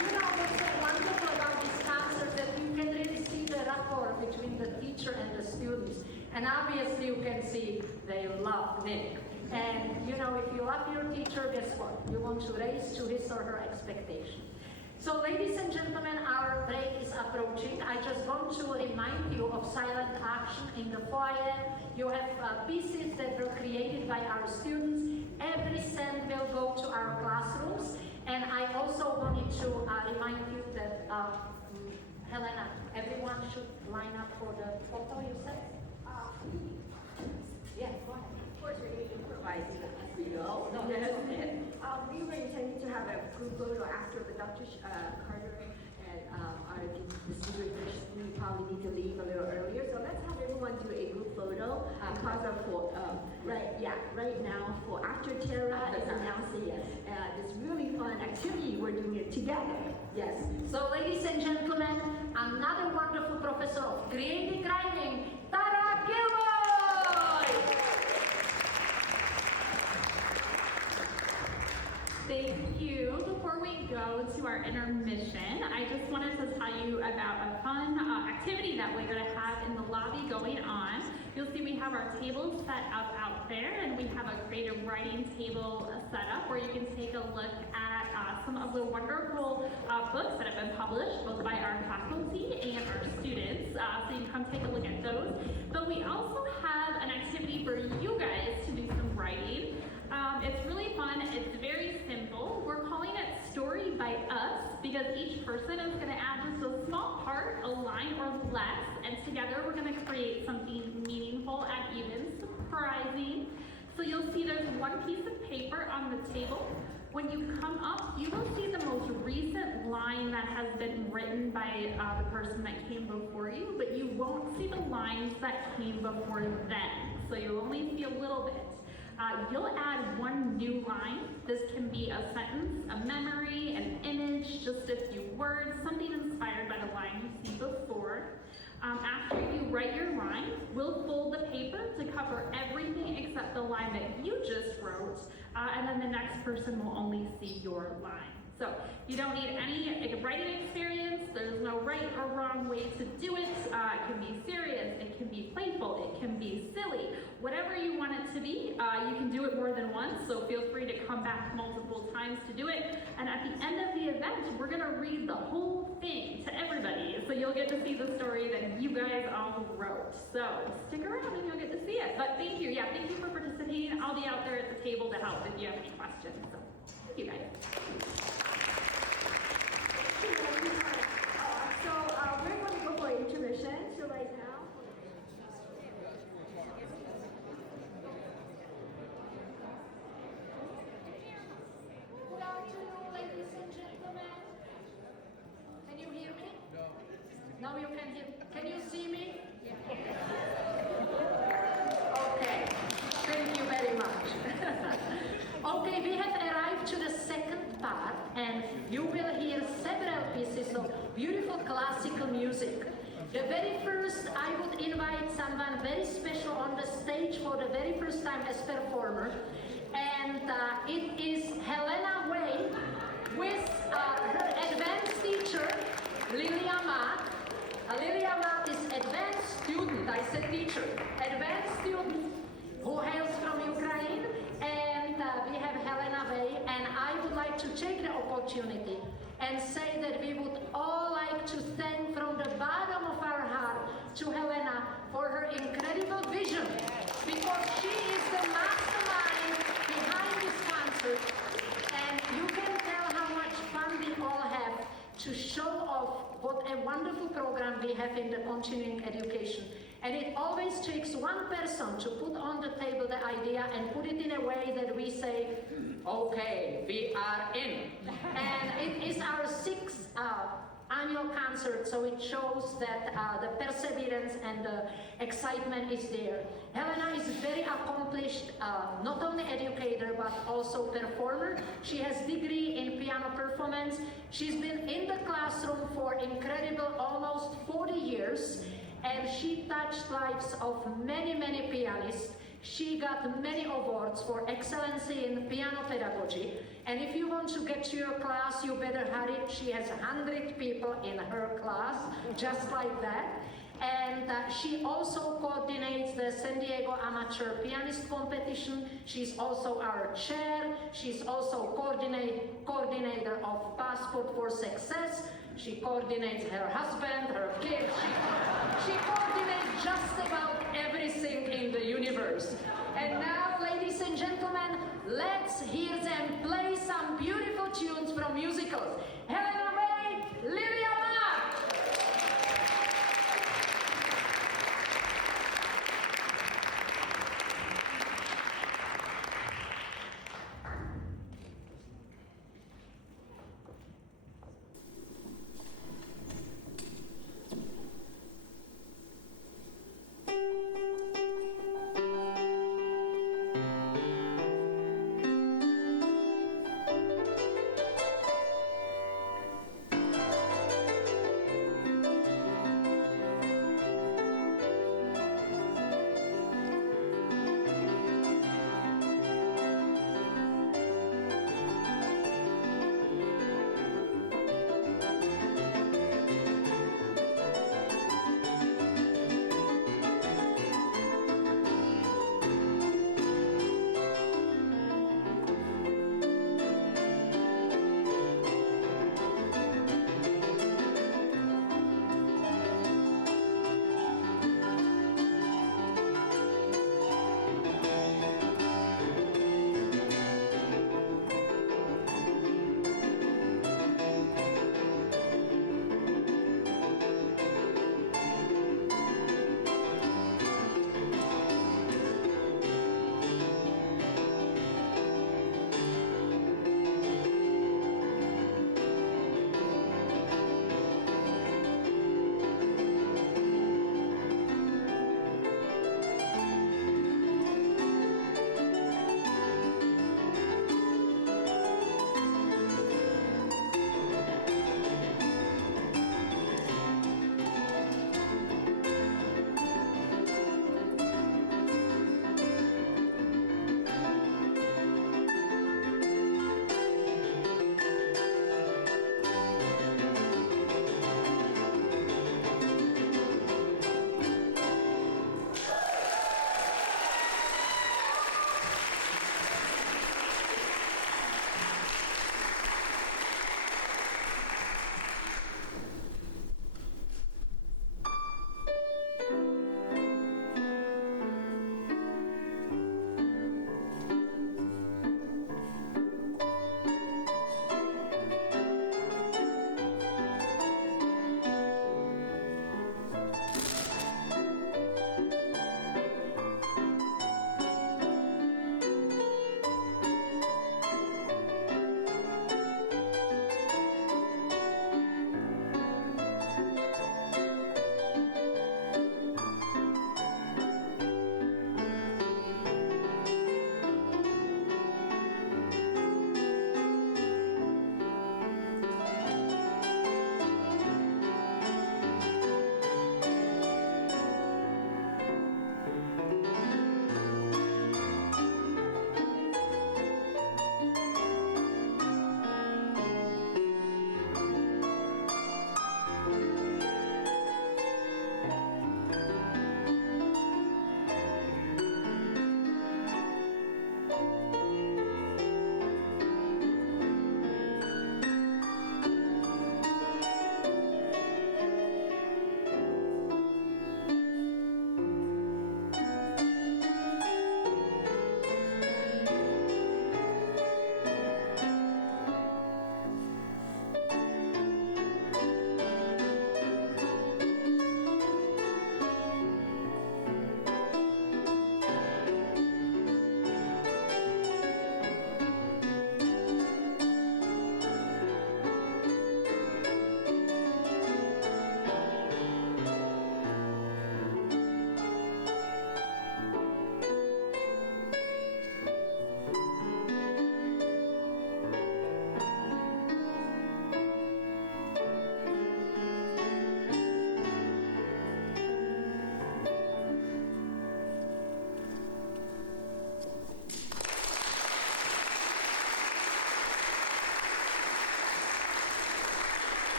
you know what's so wonderful about this concert that you can really see the rapport between the teacher and the students. And obviously you can see they love Nick. And you know, if you love your teacher, guess what? You want to raise to his or her expectation. So ladies and gentlemen, our break is approaching. I just want to remind you of silent action in the foyer. You have pieces that were created by our students. Every cent will go to our classrooms. And I also wanted to remind you that, Helena, everyone should line up for the photo, you said? Yeah, go ahead. Of course, we're going to improvise. No, that's okay. We were intending to have a group photo after, but Dr. Carter and the students, we probably need to leave a little earlier. So let's have everyone do a group photo because of right now for after Tara is announcing this really fun activity, we're doing it together. Yes. So ladies and gentlemen, another wonderful professor of creative writing to our intermission, I just wanted to tell you about a fun activity that we're going to have in the lobby going on. You'll see we have our tables set up out there, and we have a creative writing table set up where you can take a look at some of the wonderful books that have been published both by our faculty and our students. So you can come take a look at those. But we also have an activity for you guys to do some writing. It's really fun. It's very simple. We're calling it Story by Us because each person is going to add just a small part, a line or less, and together we're going to create something meaningful and even surprising. So you'll see there's one piece of paper on the table. When you come up, you will see the most recent line that has been written by the person that came before you, but you won't see the lines that came before them. So you'll only see a little bit. You'll add one new line. This can be a sentence, a memory, an image, just a few words, something inspired by the line you've seen before. After you write your line, we'll fold the paper to cover everything except the line that you just wrote, and then the next person will only see your line. So you don't need any writing experience. There's no right or wrong way to do it. It can be serious, it can be playful, it can be silly. Whatever you want it to be, you can do it more than once, so feel free to come back multiple times to do it. And at the end of the event, we're gonna read the whole thing to everybody, so you'll get to see the story that you guys all wrote. So stick around and you'll get to see it. But thank you, thank you for participating. I'll be out there at the table to help if you have any questions. So thank you guys. So we're going to go for intermission. So right now. Good afternoon, ladies and gentlemen. Can you hear me? No. No, you can hear. Can you see me? Okay. Thank you very much. Okay, we have arrived to the second part, and you will hear several pieces of beautiful classical music. The very first, I would invite someone very special on the stage for the very first time as performer, and it is Helena Way with her advanced teacher, Lilia Matt. Lilia Matt is advanced student, I said teacher, advanced student who hails from Ukraine, and we have Helena Way, and I would like to take the opportunity and say that we would all like to thank from the bottom of our heart to Helena for her incredible vision, because she is the mastermind behind this concert, and you can tell how much fun we all have to show off what a wonderful program we have in the continuing education. And it always takes one person to put on the table the idea and put it in a way that we say, okay, we are in. And it is our sixth annual concert, so it shows that the perseverance and the excitement is there. Helena is very accomplished, not only educator, but also performer. She has degree in piano performance. She's been in the classroom for incredible almost 40 years. And she touched lives of many, many pianists. She got many awards for excellency in piano pedagogy. And if you want to get to your class, you better hurry. She has 100 people in her class, just like that. And she also coordinates the San Diego Amateur Pianist Competition. She's also our chair. She's also coordinator of Passport for Success. She coordinates her husband, her kids. She coordinates just about everything in the universe. And now, ladies and gentlemen, let's hear them play some beautiful tunes from musicals. Helena May, Lilia Matt.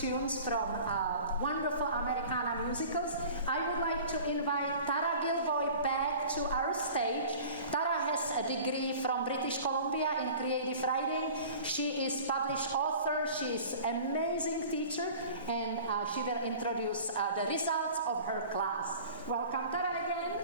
tunes from wonderful Americana musicals. I would like to invite Tara Gilboy back to our stage. Tara has a degree from British Columbia in creative writing. She is published author, she is amazing teacher, and she will introduce the results of her class. Welcome, Tara, again.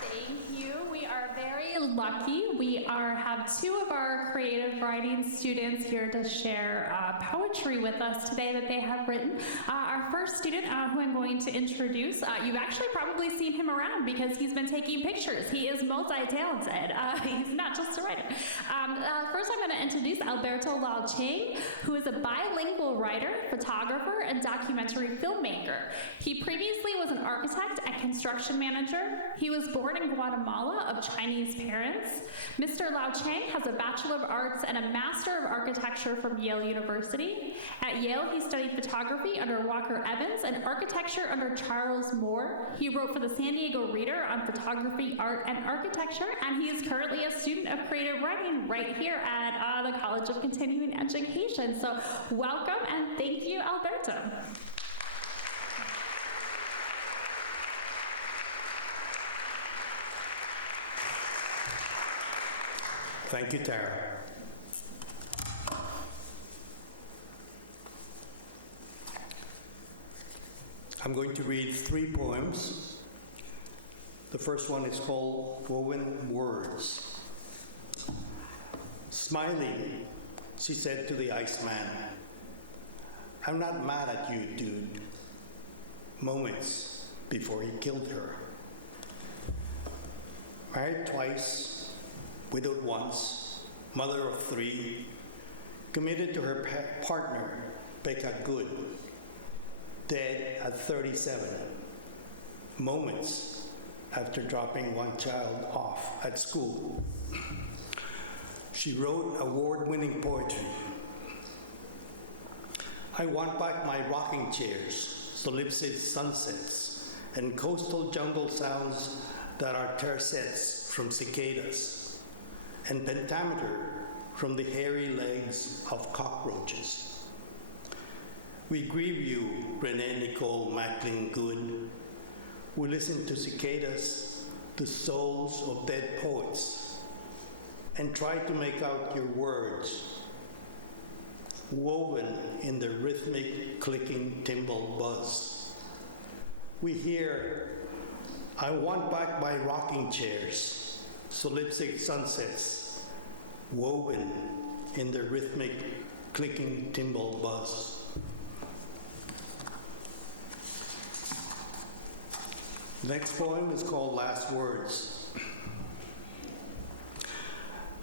Thank you. We are very lucky. We have two of our creative writing students here to share poetry with us today that they have written. Our first student, who I'm going to introduce, you've actually probably seen him around because he's been taking pictures. He is multi-talented. He's not just a writer. First, I'm going to introduce Alberto Lau Cheng, who is a bilingual writer, photographer, and documentary filmmaker. He previously was an architect and construction manager. He was born in Guatemala of Chinese parents. Mr. Lau Cheng has a Bachelor of Arts and a Master of Architecture from Yale University. At Yale, he studied photography under Walker Evans and architecture under Charles Moore. He wrote for the San Diego Reader on photography, art, and architecture, and he is currently a student of creative writing right here at the College of Continuing Education. So welcome and thank you, Alberto. Thank you, Tara. I'm going to read 3 poems. The first one is called Woven Words. Smiling, she said to the Iceman, "I'm not mad at you, dude." Moments before he killed her. Married twice, widowed once, mother of 3, committed to her partner, Becca Good, dead at 37, moments after dropping one child off at school. She wrote award-winning poetry. I want back my rocking chairs, solipsid sunsets, and coastal jungle sounds that are tercets from cicadas, and pentameter from the hairy legs of cockroaches. We grieve you, Renee Nicole Macklin Good. We listen to cicadas, the souls of dead poets, and try to make out your words, woven in the rhythmic clicking timbal buzz. We hear, I want back my rocking chairs, solipsic sunsets, woven in the rhythmic clicking timbal buzz. The next poem is called Last Words.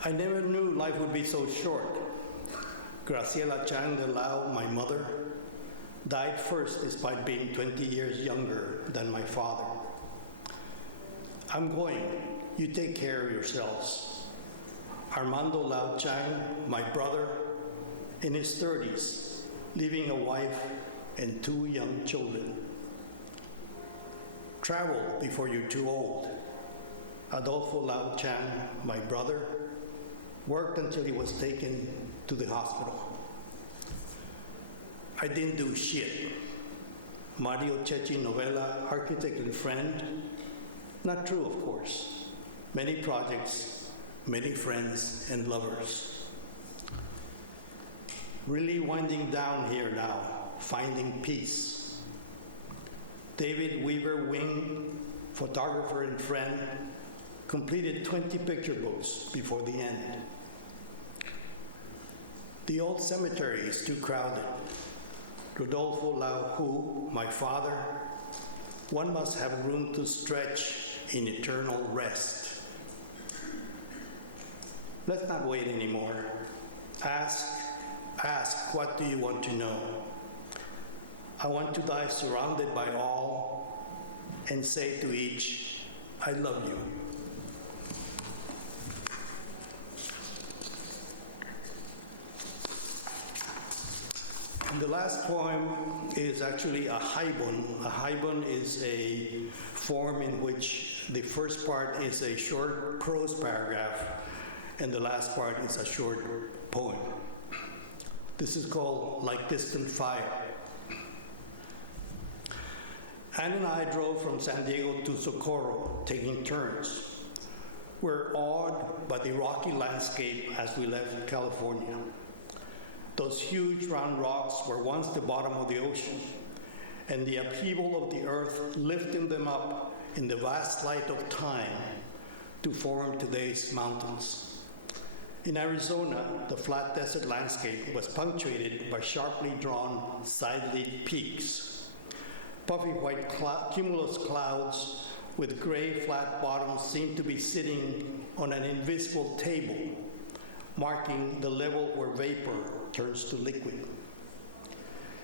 I never knew life would be so short. Graciela Chang de Lao, my mother, died first despite being 20 years younger than my father. I'm going. You take care of yourselves. Armando Lau Chang, my brother, in his 30s, leaving a wife and 2 young children. Travel before you're too old. Adolfo Lau Chang, my brother, worked until he was taken to the hospital. I didn't do shit. Mario Chechi Novella, architect and friend. Not true, of course. Many projects, many friends and lovers. Really winding down here now, finding peace. David Weaver Wing, photographer and friend, completed 20 picture books before the end. The old cemetery is too crowded. Rodolfo Lau Hu, my father, one must have room to stretch in eternal rest. Let's not wait anymore. Ask, what do you want to know? I want to die surrounded by all and say to each, I love you. And the last poem is actually a haibon. A haibon is a form in which The first part is a short prose paragraph, and the last part is a short poem. This is called Like Distant Fire. Anne and I drove from San Diego to Socorro, taking turns. We're awed by the rocky landscape as we left California. Those huge round rocks were once the bottom of the ocean, and the upheaval of the earth lifting them up in the vast light of time to form today's mountains. In Arizona, the flat desert landscape was punctuated by sharply drawn side-lead peaks. Puffy white cumulus clouds with gray flat bottoms seemed to be sitting on an invisible table, marking the level where vapor turns to liquid.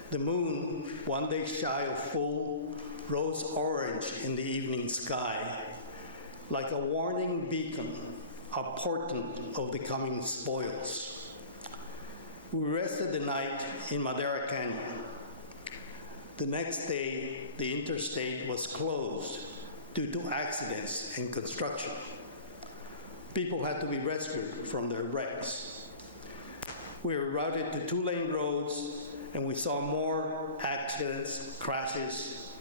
The moon, one day shy of full, rose orange in the evening sky, like a warning beacon, a portent of the coming spoils. We rested the night in Madera Canyon. The next day, the interstate was closed due to accidents and construction. People had to be rescued from their wrecks. We were routed to two-lane roads, and we saw more accidents, crashes,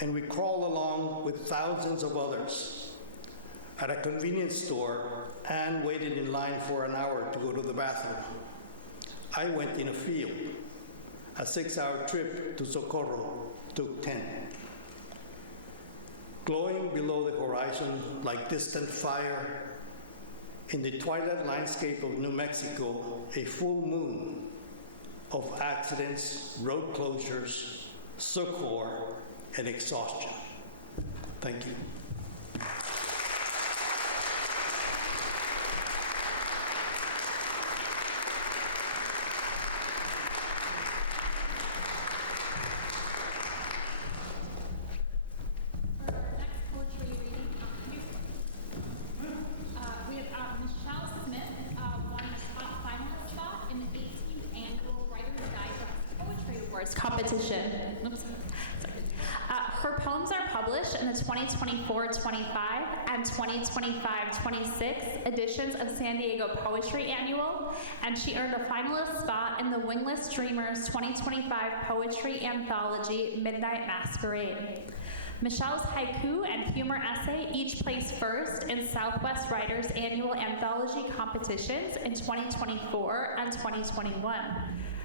and we crawled along with thousands of others. At a convenience store, Anne waited in line for an hour to go to the bathroom. I went in a field. A 6-hour trip to Socorro took 10. Glowing below the horizon like distant fire, in the twilight landscape of New Mexico, a full moon of accidents, road closures, succor, and exhaustion. Thank you. Competition. Oops. Sorry. Her poems are published in the 2024-25 and 2025-26 editions of San Diego Poetry Annual, and she earned a finalist spot in the Wingless Dreamers 2025 Poetry Anthology Midnight Masquerade. Michelle's haiku and humor essay each placed first in Southwest Writers Annual Anthology competitions in 2024 and 2021.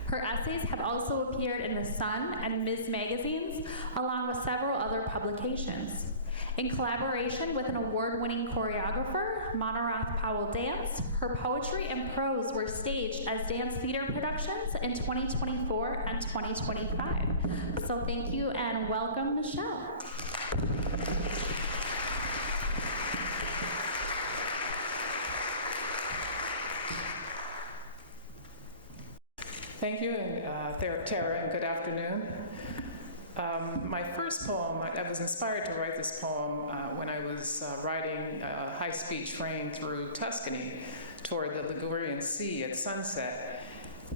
Her essays have also appeared in The Sun and Ms. magazines, along with several other publications. In collaboration with an award-winning choreographer, Monarath Powell Dance, her poetry and prose were staged as dance theater productions in 2024 and 2025. So thank you and welcome, Michelle. Thank you, and Tara, and good afternoon. My first poem, I was inspired to write this poem when I was riding a high-speed train through Tuscany toward the Ligurian Sea at sunset,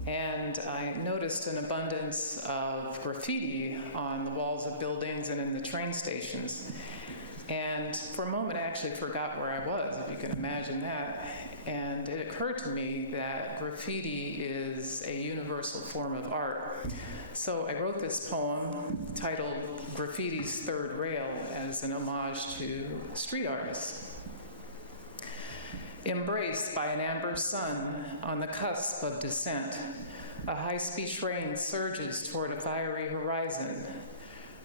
and I noticed an abundance of graffiti on the walls of buildings and in the train stations. And for a moment, I actually forgot where I was, if you can imagine that. And it occurred to me that graffiti is a universal form of art. So I wrote this poem titled Graffiti's Third Rail as an homage to street artists. Embraced by an amber sun on the cusp of descent, a high-speed train surges toward a fiery horizon.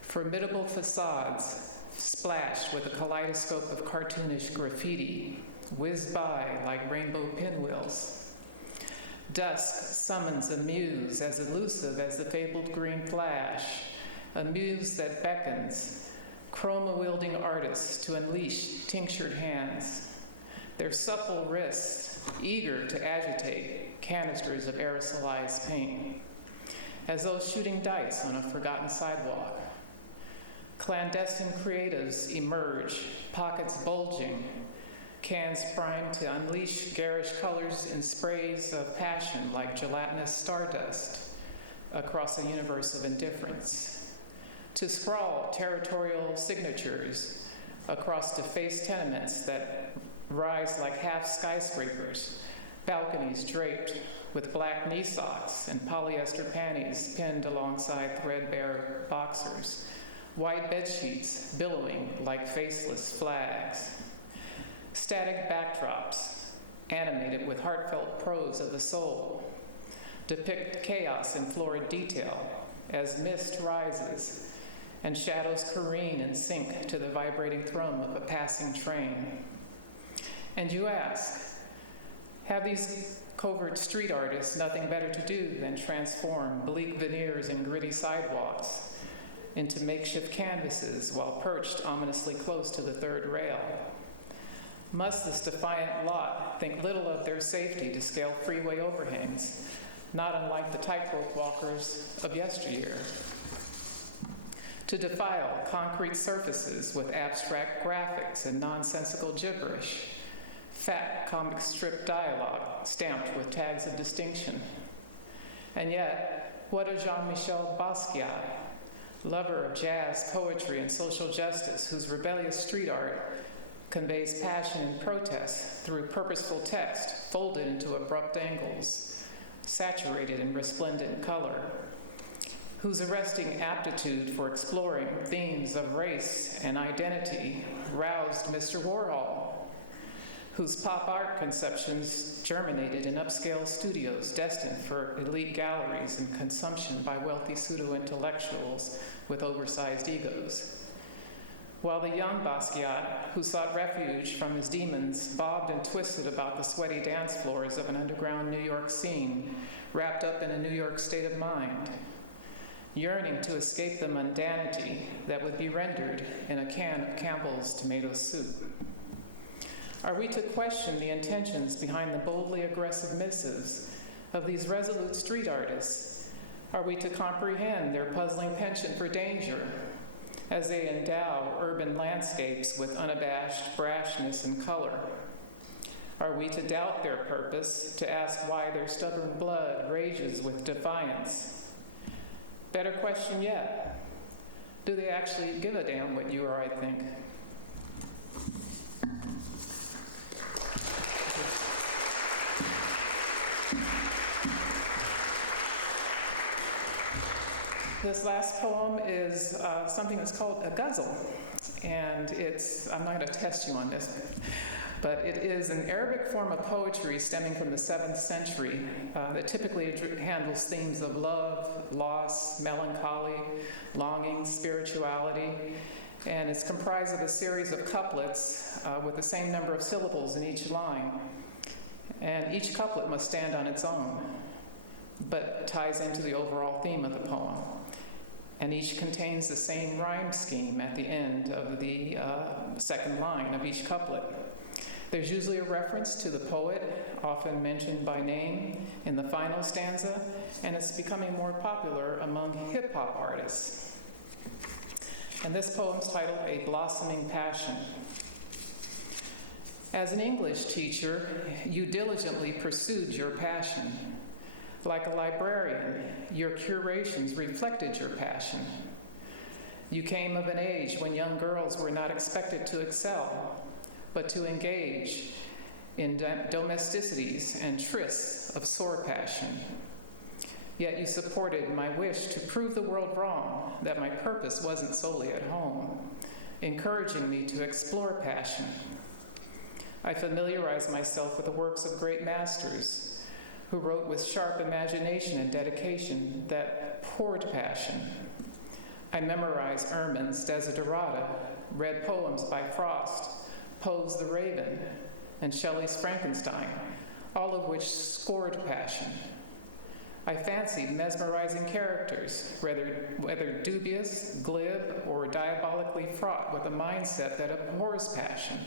Formidable facades splashed with a kaleidoscope of cartoonish graffiti whizzed by like rainbow pinwheels. Dusk summons a muse as elusive as the fabled green flash, a muse that beckons chroma-wielding artists to unleash tinctured hands, their supple wrists eager to agitate canisters of aerosolized paint, as though shooting dice on a forgotten sidewalk. Clandestine creatives emerge, pockets bulging, cans primed to unleash garish colors and sprays of passion like gelatinous stardust across a universe of indifference. to scrawl territorial signatures across defaced tenements that rise like half skyscrapers, balconies draped with black knee socks and polyester panties pinned alongside threadbare boxers, white bed sheets billowing like faceless flags, static backdrops animated with heartfelt prose of the soul, depict chaos in florid detail as mist rises and shadows careen and sink to the vibrating thrum of a passing train. And you ask, have these covert street artists nothing better to do than transform bleak veneers and gritty sidewalks into makeshift canvases while perched ominously close to the third rail? Must this defiant lot think little of their safety to scale freeway overhangs, not unlike the tightrope walkers of yesteryear? To defile concrete surfaces with abstract graphics and nonsensical gibberish, fat comic strip dialogue stamped with tags of distinction. And yet, what of Jean-Michel Basquiat, lover of jazz, poetry, and social justice, whose rebellious street art conveys passion and protest through purposeful text folded into abrupt angles, saturated in resplendent color, whose arresting aptitude for exploring themes of race and identity roused Mr. Warhol, whose pop art conceptions germinated in upscale studios destined for elite galleries and consumption by wealthy pseudo-intellectuals with oversized egos. While the young Basquiat, who sought refuge from his demons, bobbed and twisted about the sweaty dance floors of an underground New York scene, wrapped up in a New York state of mind, yearning to escape the mundanity that would be rendered in a can of Campbell's tomato soup. Are we to question the intentions behind the boldly aggressive missives of these resolute street artists? Are we to comprehend their puzzling penchant for danger as they endow urban landscapes with unabashed brashness and color? Are we to doubt their purpose, to ask why their stubborn blood rages with defiance? Better question yet, do they actually give a damn what you or I think? This last poem is something that's called a ghazal, and I'm not going to test you on this, but it is an Arabic form of poetry stemming from the 7th century that typically handles themes of love, loss, melancholy, longing, spirituality, and it's comprised of a series of couplets with the same number of syllables in each line, and each couplet must stand on its own, but ties into the overall theme of the poem. And each contains the same rhyme scheme at the end of the second line of each couplet. There's usually a reference to the poet, often mentioned by name, in the final stanza, and it's becoming more popular among hip-hop artists. And this poem's titled A Blossoming Passion. As an English teacher, you diligently pursued your passion. Like a librarian, your curations reflected your passion. You came of an age when young girls were not expected to excel, but to engage in domesticities and trysts of sore passion. Yet you supported my wish to prove the world wrong, that my purpose wasn't solely at home, encouraging me to explore passion. I familiarized myself with the works of great masters who wrote with sharp imagination and dedication that poured passion. I memorized Erman's Desiderata, read poems by Frost, Poe's The Raven, and Shelley's Frankenstein, all of which scored passion. I fancied mesmerizing characters, whether dubious, glib, or diabolically fraught with a mindset that abhors passion.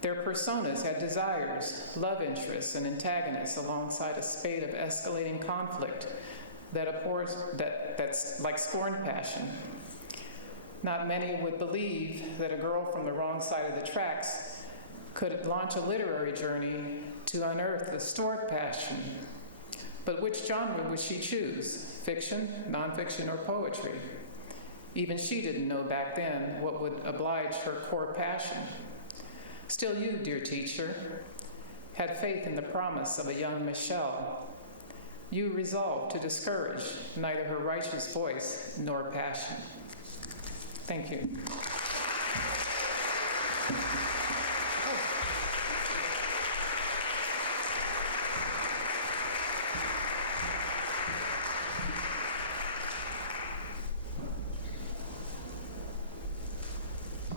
Their personas had desires, love interests, and antagonists alongside a spate of escalating conflict that's like scorned passion. Not many would believe that a girl from the wrong side of the tracks could launch a literary journey to unearth the stored passion. But which genre would she choose? Fiction, nonfiction, or poetry? Even she didn't know back then what would oblige her core passion. Still you, dear teacher, had faith in the promise of a young Michelle. You resolved to discourage neither her righteous voice nor passion. Thank you.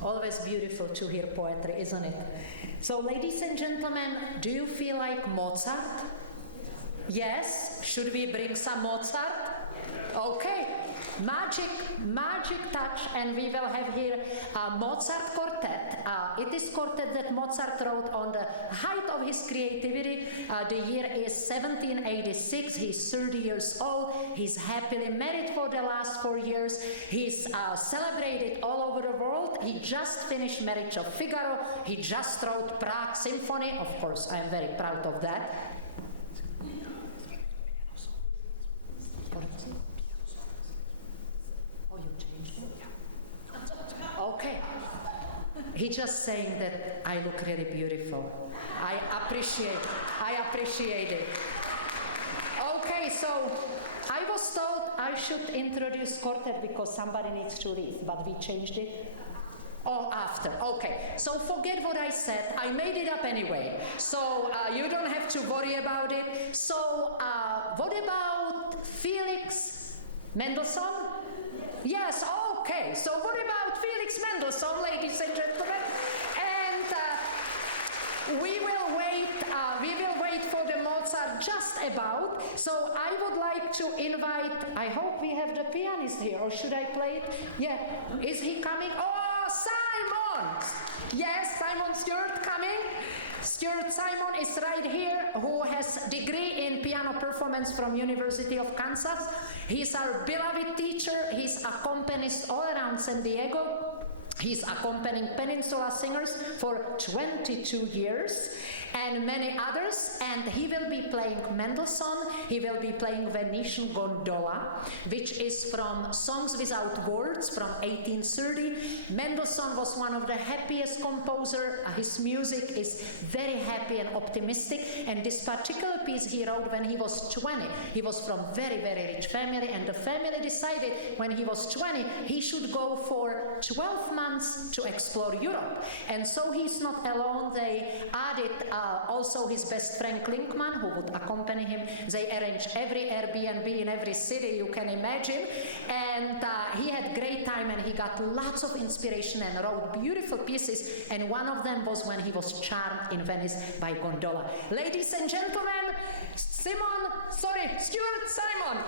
Always beautiful to hear poetry, isn't it? So, ladies and gentlemen, do you feel like Mozart? Yes? Should we bring some Mozart? Okay. Magic touch, and we will have here a Mozart quartet. It is quartet that Mozart wrote on the height of his creativity. The year is 1786. He's 30 years old. He's happily married for the last 4 years. He's celebrated all over the world. He just finished Marriage of Figaro. He just wrote Prague Symphony. Of course, I'm very proud of that. Okay. He's just saying that I look really beautiful. I appreciate it. Okay, so I was told I should introduce quartet because somebody needs to leave, but we changed it. Oh, after. Okay. So forget what I said. I made it up anyway. So you don't have to worry about it. So what about Felix Mendelssohn? Yes, okay. So what about Felix Mendelssohn, ladies and gentlemen? And we will wait for the Mozart just about. So I would like to invite, I hope we have the pianist here, or should I play it? Yeah. Is he coming? Oh, Simon! Yes, Simon Stewart coming. Stuart Simon is right here, who has degree in piano performance from University of Kansas. He's our beloved teacher. He's accompanied all around San Diego. He's accompanying Peninsula singers for 22 years and many others, and he will be playing Mendelssohn. He will be playing Venetian Gondola, which is from Songs Without Words from 1830. Mendelssohn was one of the happiest composers. His music is very happy and optimistic, and this particular piece he wrote when he was 20. He was from very, very rich family, and the family decided when he was 20 he should go for 12 months to explore Europe. And so he's not alone. They added also his best friend Klinkman, who would accompany him. They arranged every Airbnb in every city you can imagine, and he had great time, and he got lots of inspiration and wrote beautiful pieces, and one of them was when he was charmed in Venice by Gondola. Ladies and gentlemen, Stuart Simon.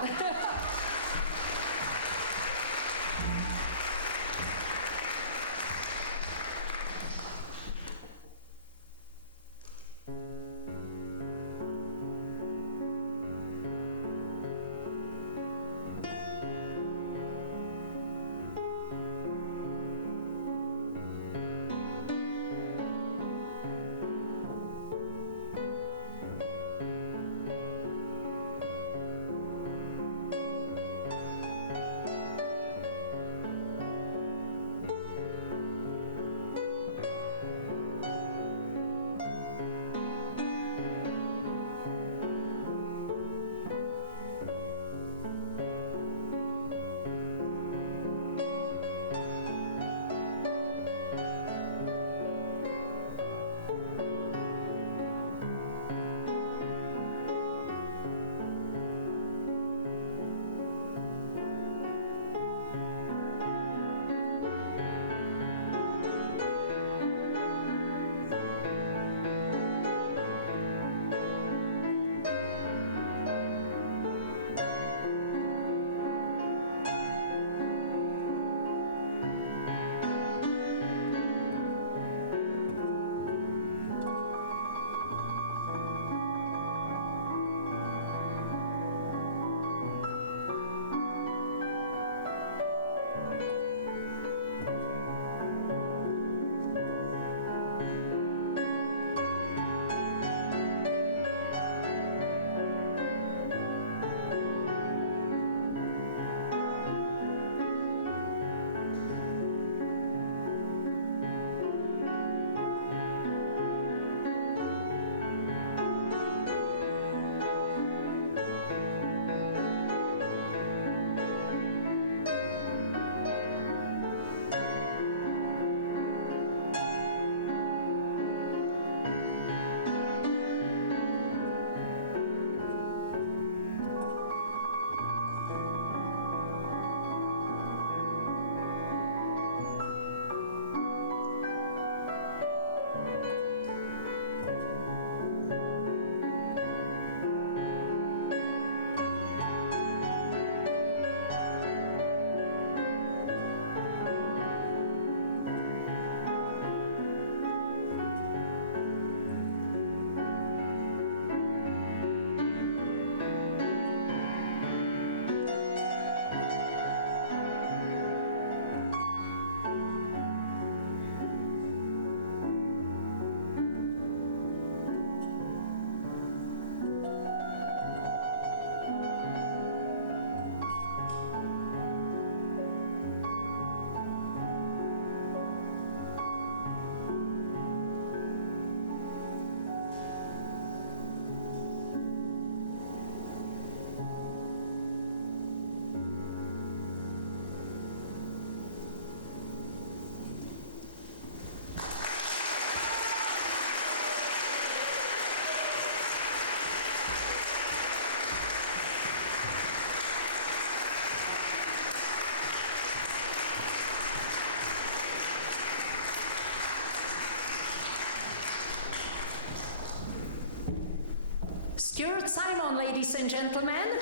Stuart Simon, ladies and gentlemen.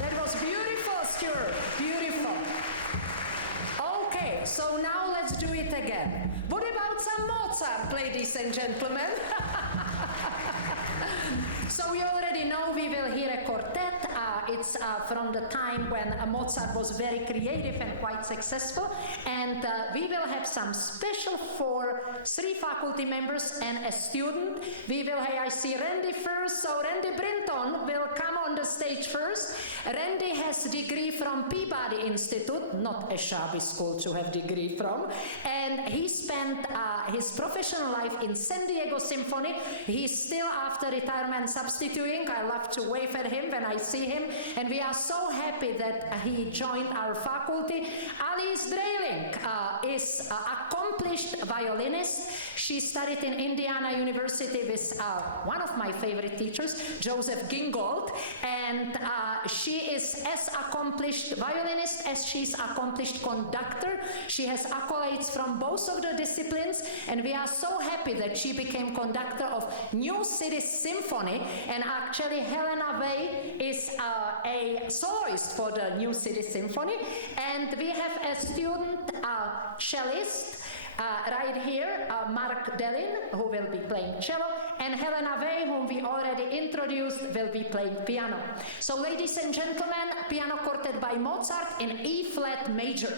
That was beautiful, Stuart, beautiful. Okay, so now let's do it again. What about some Mozart, ladies and gentlemen? So you already know we will hear a quartet. It's from the time when Mozart was very creative and quite successful. And we will have some special for 3 faculty members and a student. We will have, I see Randy first, so Randy Brinton will come on the stage first. Randy has a degree from Peabody Institute, not a shabby school to have degree from. And he spent his professional life in San Diego Symphony. He's still after retirement substituting. I love to wave at him when I see him. And we are so happy that he joined our faculty. Alice Drayling is an accomplished violinist. She studied in Indiana University with one of my favorite teachers, Joseph Gingold. And she is as accomplished violinist as she's accomplished conductor. She has accolades from both of the disciplines. And we are so happy that she became conductor of New City Symphony. And actually, Helena Way is a soloist for the New City Symphony. And we have a student cellist right here, Mark Dellin, who will be playing cello, and Helena Way, whom we already introduced, will be playing piano. So, ladies and gentlemen, piano quartet by Mozart in E-flat major.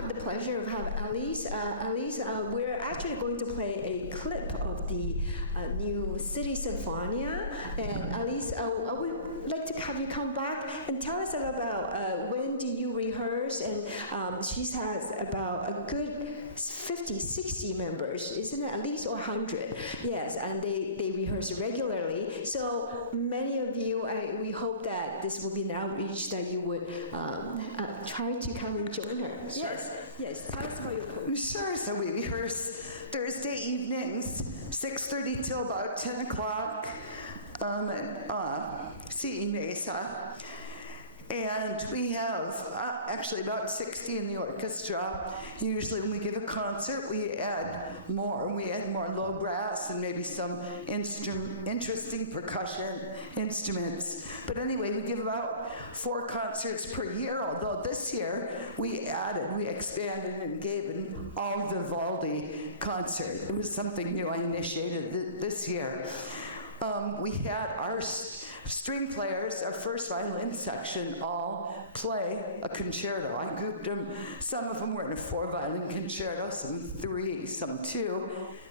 have the pleasure of having Alice. Alice, we're actually going to play a clip of the new City Sinfonia. And Alice, I would like to have you come back and tell us about when do you rehearse? And she has about a good 50, 60 members, isn't it? At least, or 100. Yes, and they rehearse regularly. So many of you, we hope that this will be an outreach that you would try to come and join her. Sure. Yes. Tell us about your program. Sure. So we rehearse Thursday evenings, 6:30 till about 10 o'clock, CE Mesa. And we have actually about 60 in the orchestra. Usually when we give a concert, we add more. We add more low brass and maybe some interesting percussion instruments. But anyway, we give about 4 concerts per year, although this year we expanded and gave an all Vivaldi concert. It was something new I initiated this year. We had our string players, our first violin section, all play a concerto. I grouped them. Some of them were in a 4-violin concerto, some 3, some 2.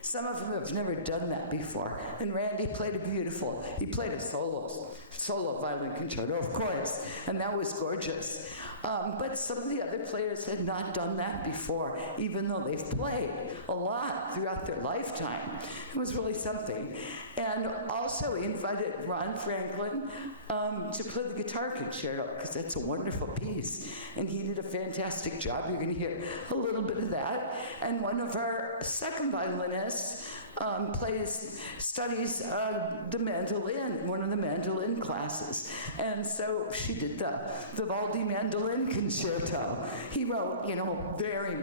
Some of them have never done that before. And Randy played he played a solo violin concerto, of course, and that was gorgeous. But some of the other players had not done that before, even though they've played a lot throughout their lifetime. It was really something. And also we invited Ron Franklin to play the guitar concerto, because that's a wonderful piece. And he did a fantastic job. You're going to hear a little bit of that. And one of our second violinists studies the mandolin, one of the mandolin classes. And so she did the Vivaldi mandolin concerto. He wrote,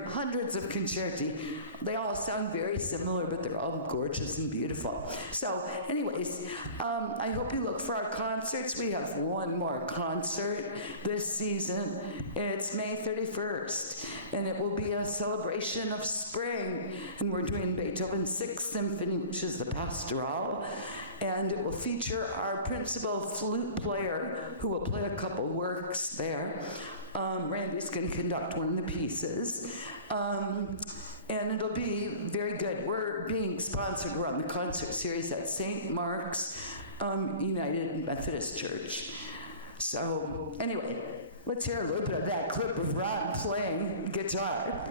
hundreds of concerti. They all sound very similar, but they're all gorgeous and beautiful. So anyways, I hope you look for our concerts. We have one more concert this season. It's May 31st, and it will be a celebration of spring. And we're doing Beethoven's 6th Symphony, which is the Pastoral, and it will feature our principal flute player, who will play a couple works there. Randy's going to conduct one of the pieces, and it'll be very good. We're being sponsored around the concert series at St. Mark's United Methodist Church. So anyway, let's hear a little bit of that clip of Ron playing guitar.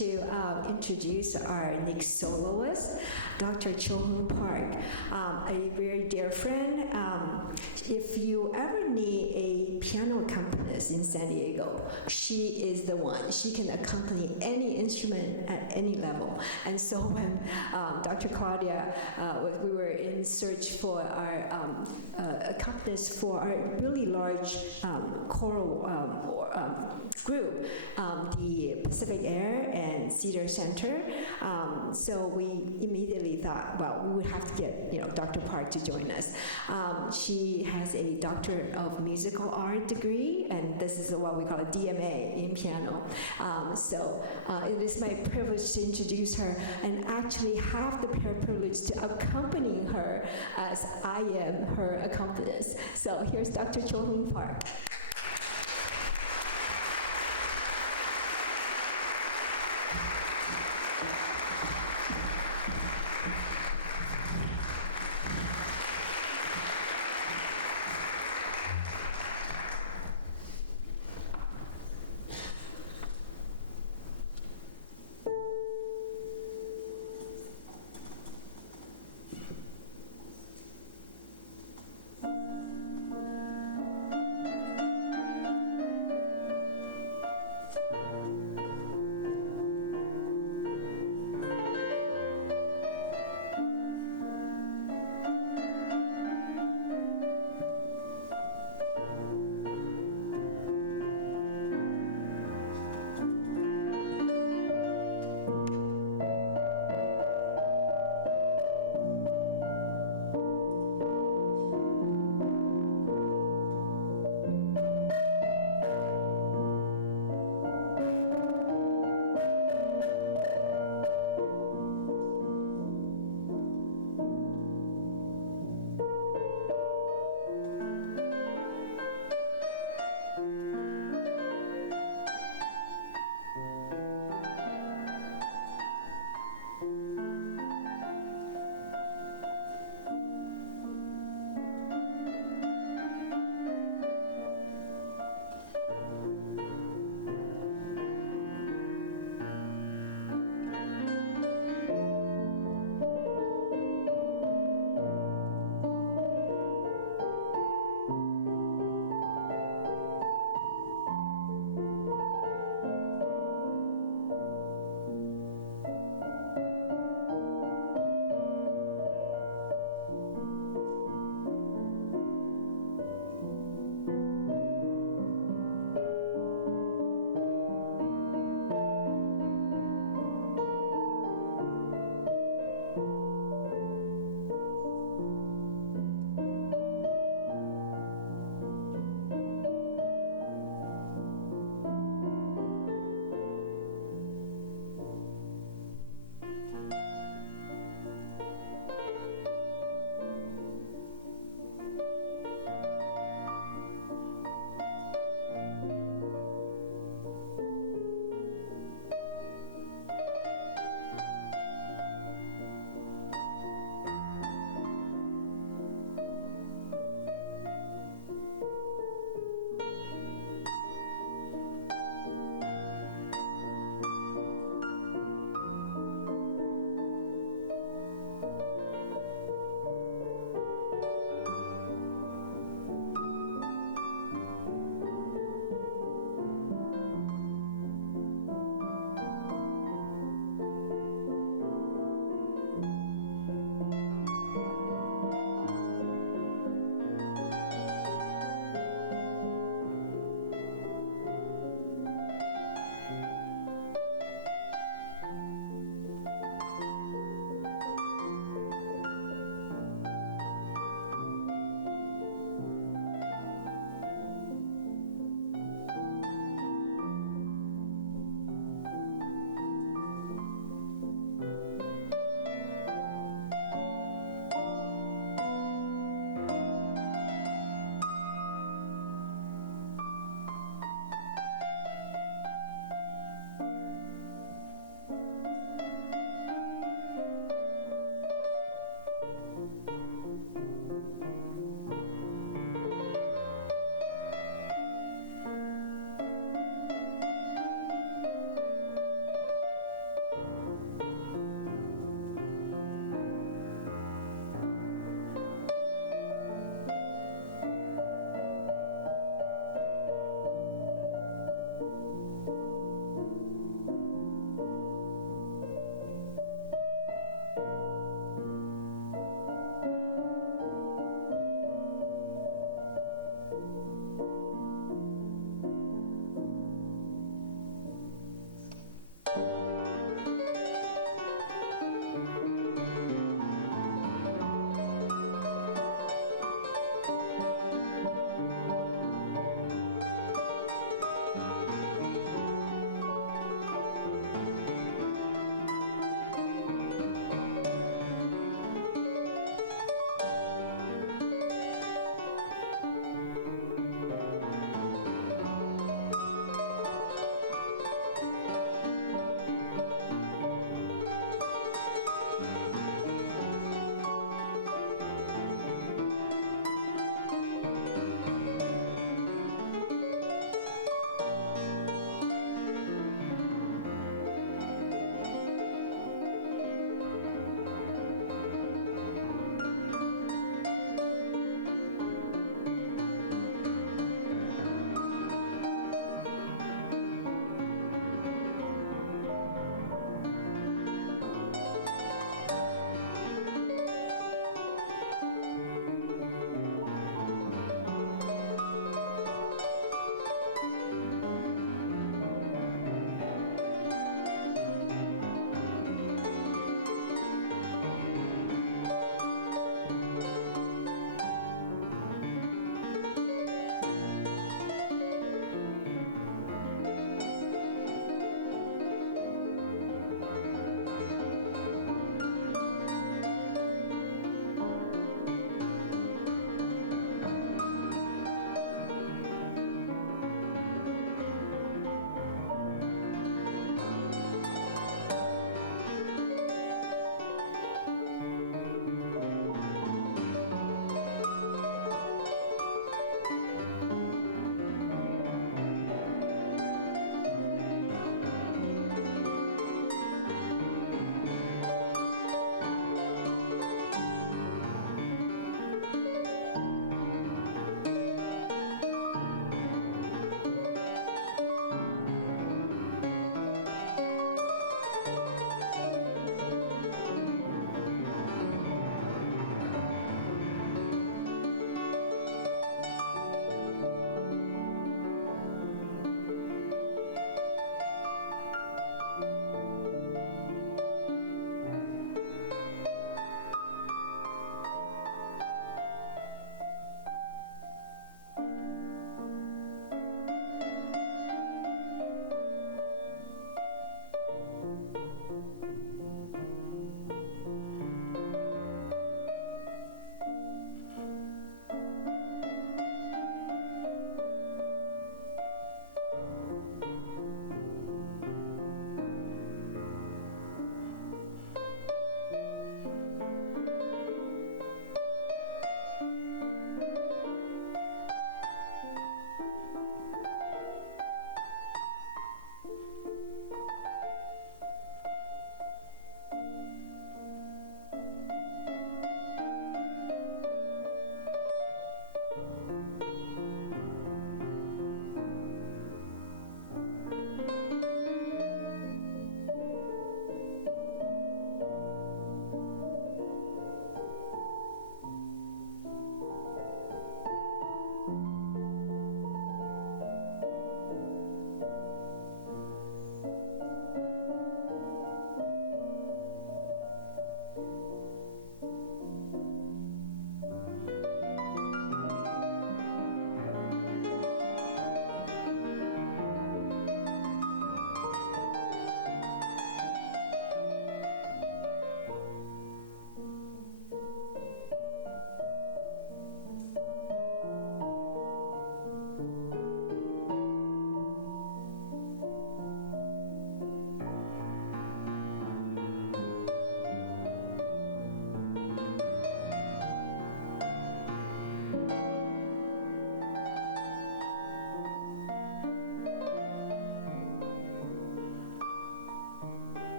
to introduce our next soloist, Dr. Cho-Hoon Park, a very dear friend. If you ever need a piano accompanist in San Diego, she is the one. She can accompany any instrument at any level. And so when Dr. Claudia, we were in search for our accompanist for our really large choral group, the Pacific Air and Cedar Center. So we immediately thought, well, we would have to get Dr. Park to join us. She has a Doctor of Musical Art degree, and this is what we call a DMA in piano. So it is my privilege to introduce her and actually have the privilege to accompany her as I am her accompanist. So here's Dr. Cho-Hoon Park.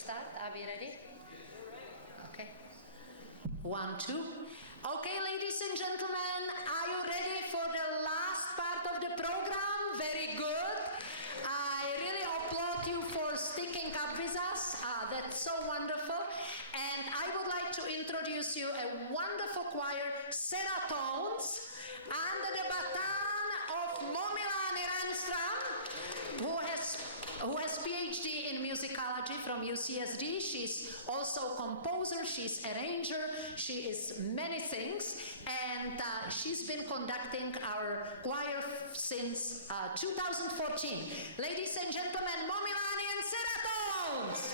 start? Are we ready? Okay. 1, 2. Okay, ladies and gentlemen, are you ready for the last part of the program? Very good. I really applaud you for sticking up with us. That's so wonderful. And I would like to introduce you a wonderful choir, Seratones, under the baton of Momilani Renström, who has PhD in musicology from UCSD. She's also composer, she's arranger, she is many things, and she's been conducting our choir since 2014. Ladies and gentlemen, Momilani and Seratones!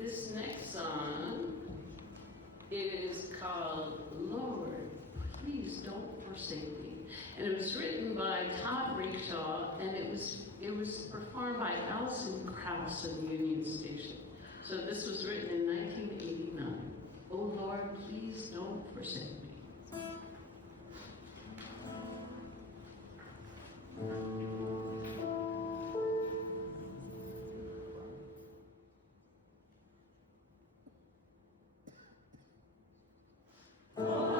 This next song is called Lord, Please Don't Forsake Me. And it was written by Todd Rickshaw, and it was performed by Alison Krauss of the Union Station. So this was written in 1989. Oh Lord, please don't forsake me. Lord,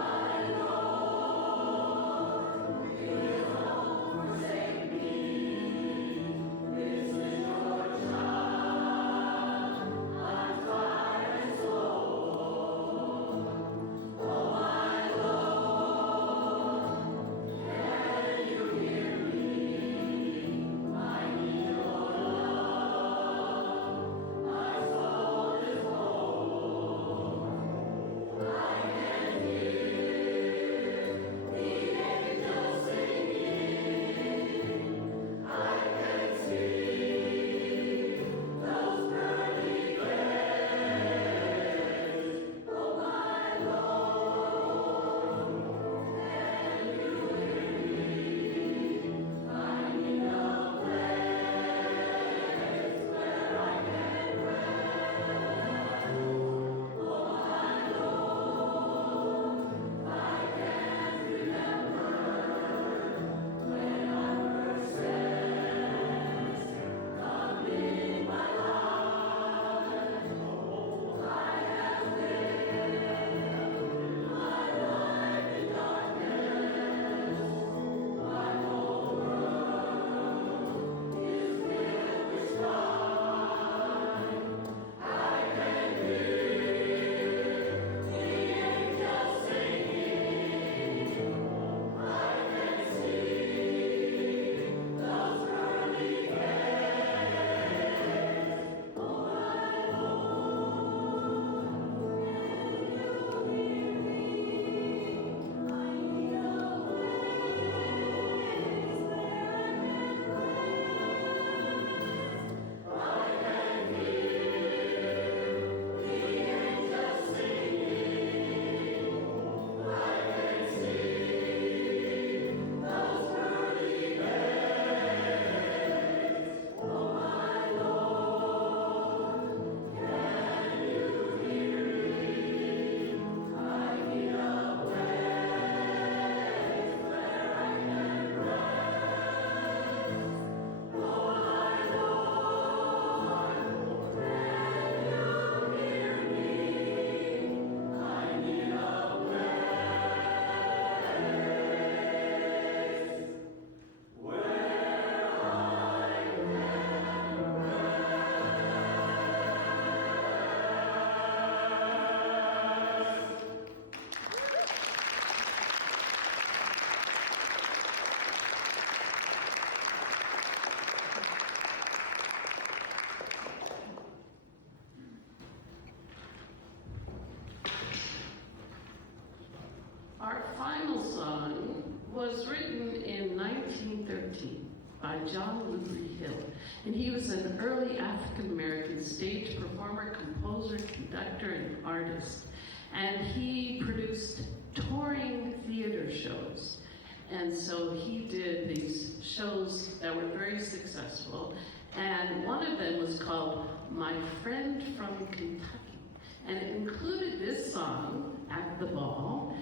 song was written in 1913 by John Lurie Hill, and he was an early African-American stage performer, composer, conductor, and artist. And he produced touring theater shows. And so he did these shows that were very successful. And one of them was called My Friend from Kentucky. And it included this song, At the Ball.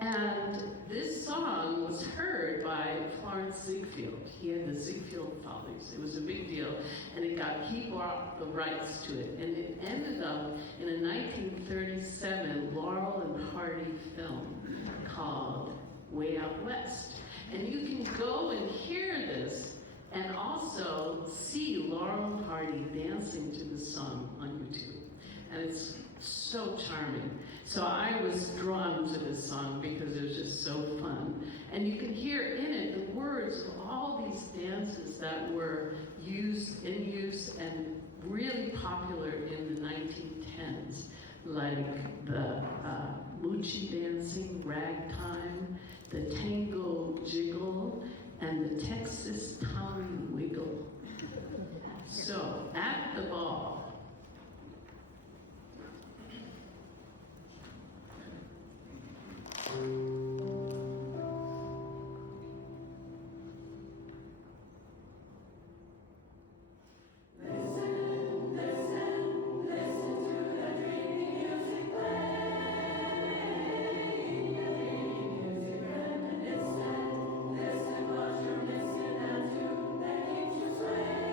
And this song was heard by Florence Ziegfeld. He had the Ziegfeld Follies. It was a big deal. And he bought the rights to it. And it ended up in a 1937 Laurel and Hardy film called Way Out West. And you can go and hear this and also see Laurel and Hardy dancing to the song on YouTube. And it's so charming. So I was drawn to this song because it was just so fun. And you can hear in it the words of all these dances that were in use and really popular in the 1910s, like the Muchi dancing, ragtime, the tango jiggle, and the Texas Tommy wiggle. So, At the Ball. Listen what you're listening to, that keeps you swaying.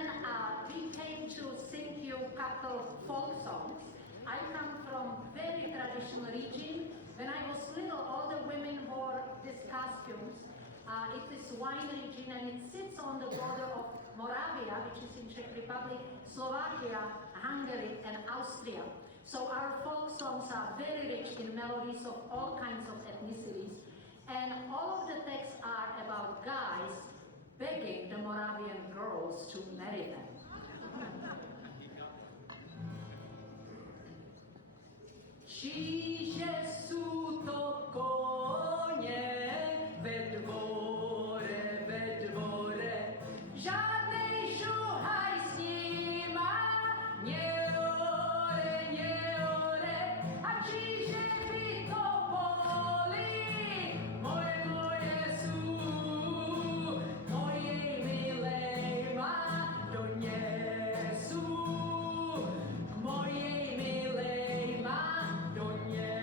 gentlemen, we came to sing you a couple of folk songs. I come from very traditional region. When I was little, all the women wore these costumes. It is wine region and it sits on the border of Moravia, which is in Czech Republic, Slovakia, Hungary, and Austria. So our folk songs are very rich in melodies of all kinds of ethnicities. And all of the texts are about guys begging the Moravian girls to marry them. Číže sú to koně ve dvore, žádnej šuhaj s nima, neore, a číže by to povolí, moje sú, mojej milej ma donesú, mojej milej ma donesú.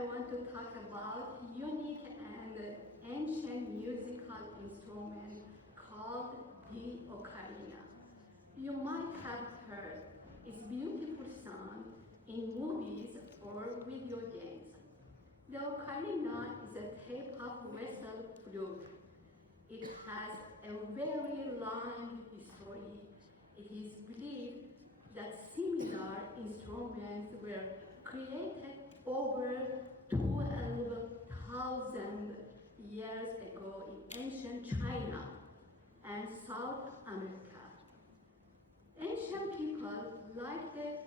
I want to talk about unique and ancient musical instrument called the ocarina. You might have heard its beautiful sound in movies or video games. The ocarina is a type of whistle flute. It has a very long history. It is believed that similar instruments were created over 12,000 years ago in ancient China and South America. Ancient people like the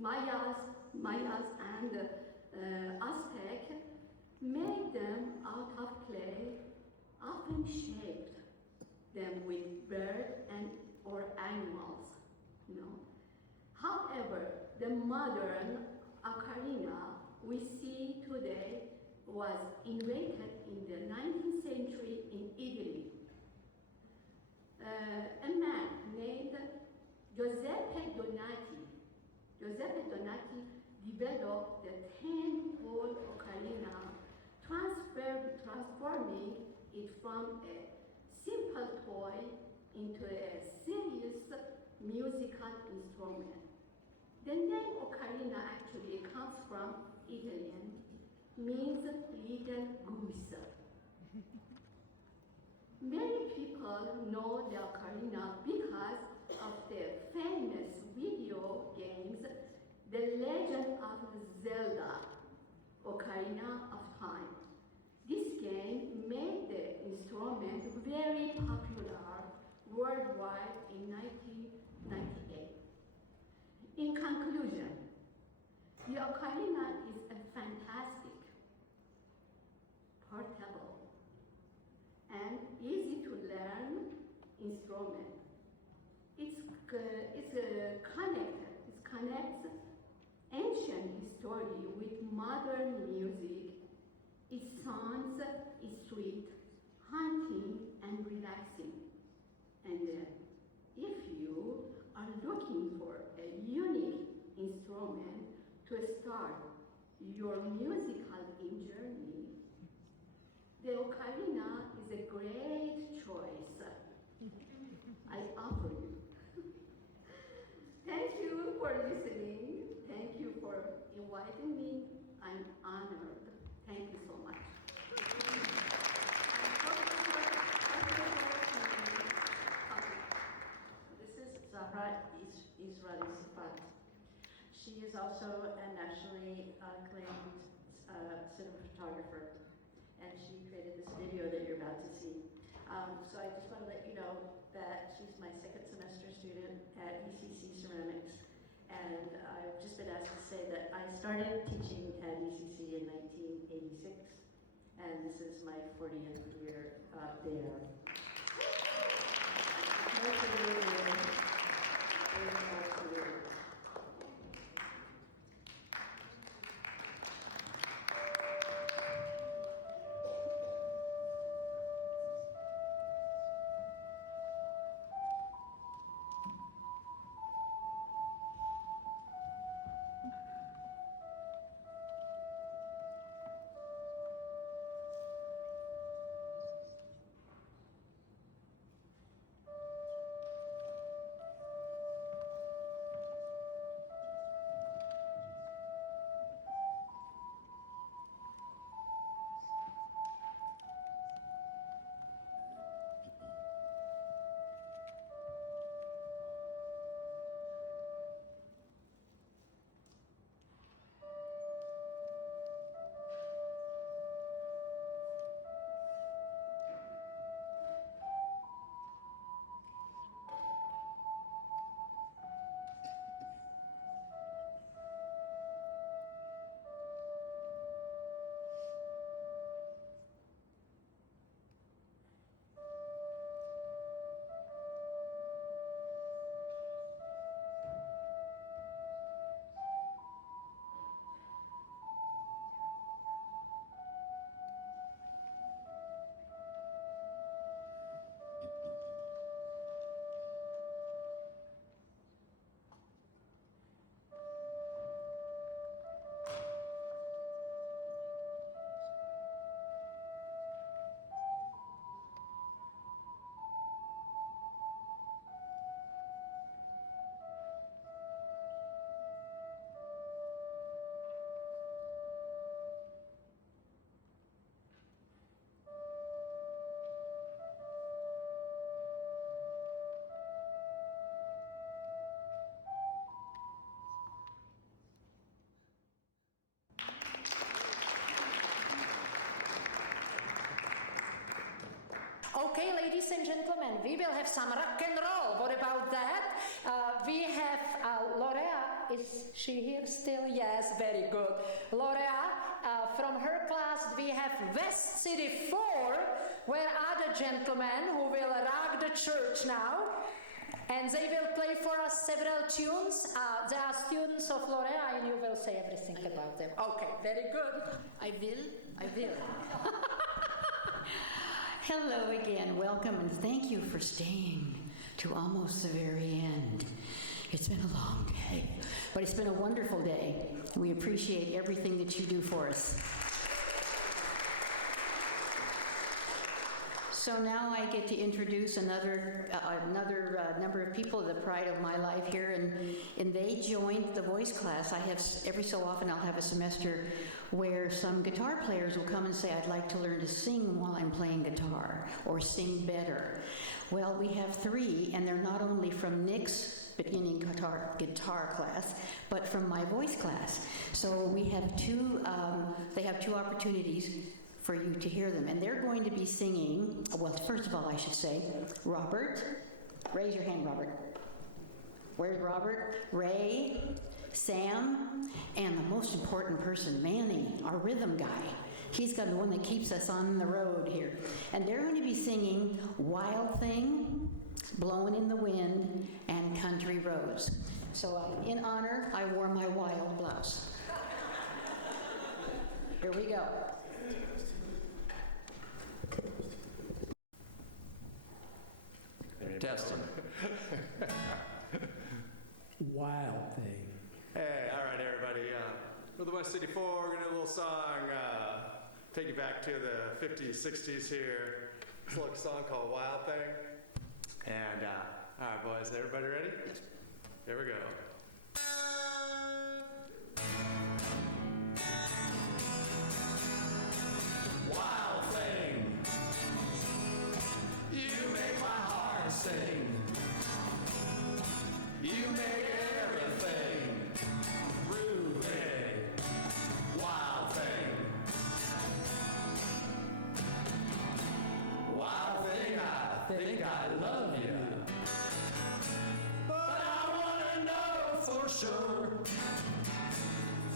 Mayas and Aztec made them out of clay, often shaped them with bird and or animals. However, the modern ocarina we see today was invented in the 19th century in Italy. A man named Giuseppe Donati developed the 10-hole ocarina, transforming it from a simple toy into a serious musical instrument. The name ocarina actually comes from Italian, means little goose. Many people know the ocarina because of the famous video games, The Legend of Zelda, Ocarina of Time. This game made the instrument very popular worldwide in 1998. In conclusion, the ocarina is a fantastic, portable, and easy to learn instrument. It connects ancient history with modern music. Its sounds is sweet, haunting, and relaxing. And if you are looking for a unique instrument to start your musical journey, the ocarina is a great choice. I offer you. Thank you for listening. Thank you for inviting me. I'm honored. Thank you so much. This is Zahra Israeli Sifat. She is also a nationally acclaimed cinematographer, and she created this video that you're about to see. So I just want to let you know that she's my second semester student at ECC Ceramics, and I've just been asked to say that I started teaching at ECC in 1986, and this is my 40th year there. Okay, ladies and gentlemen, we will have some rock and roll. What about that? We have Lorea. Is she here still? Yes, very good. Lorea, from her class, we have West City 4, where are the gentlemen who will rock the church now. And they will play for us several tunes. They are students of Lorea, and you will say everything about them. Okay, very good. I will. Hello again, welcome, and thank you for staying to almost the very end. It's been a long day, but it's been a wonderful day. We appreciate everything that you do for us. So now I get to introduce another number of people, the pride of my life here, and they joined the voice class. I have, every so often I'll have a semester where some guitar players will come and say, I'd like to learn to sing while I'm playing guitar, or sing better. Well, we have 3, and they're not only from Nick's beginning guitar class, but from my voice class. So we have they have 2 opportunities for you to hear them. And they're going to be singing, well, first of all, I should say, Robert. Raise your hand, Robert. Where's Robert? Ray, Sam, and the most important person, Manny, our rhythm guy. He's got the one that keeps us on the road here. And they're going to be singing Wild Thing, Blowing in the Wind, and Country Roads. So in honor, I wore my wild blouse. Here we go. Testing. Wild Thing. Hey, all right, everybody. For the West City 4, we're going to do a little song, take you back to the 50s, 60s here. It's a little song called Wild Thing. And, all right, boys, everybody ready? Here we go. Wild thing, you make my heart sing. You make everything groovy. Wild thing. Wild thing, I think I love you. But I want to know for sure.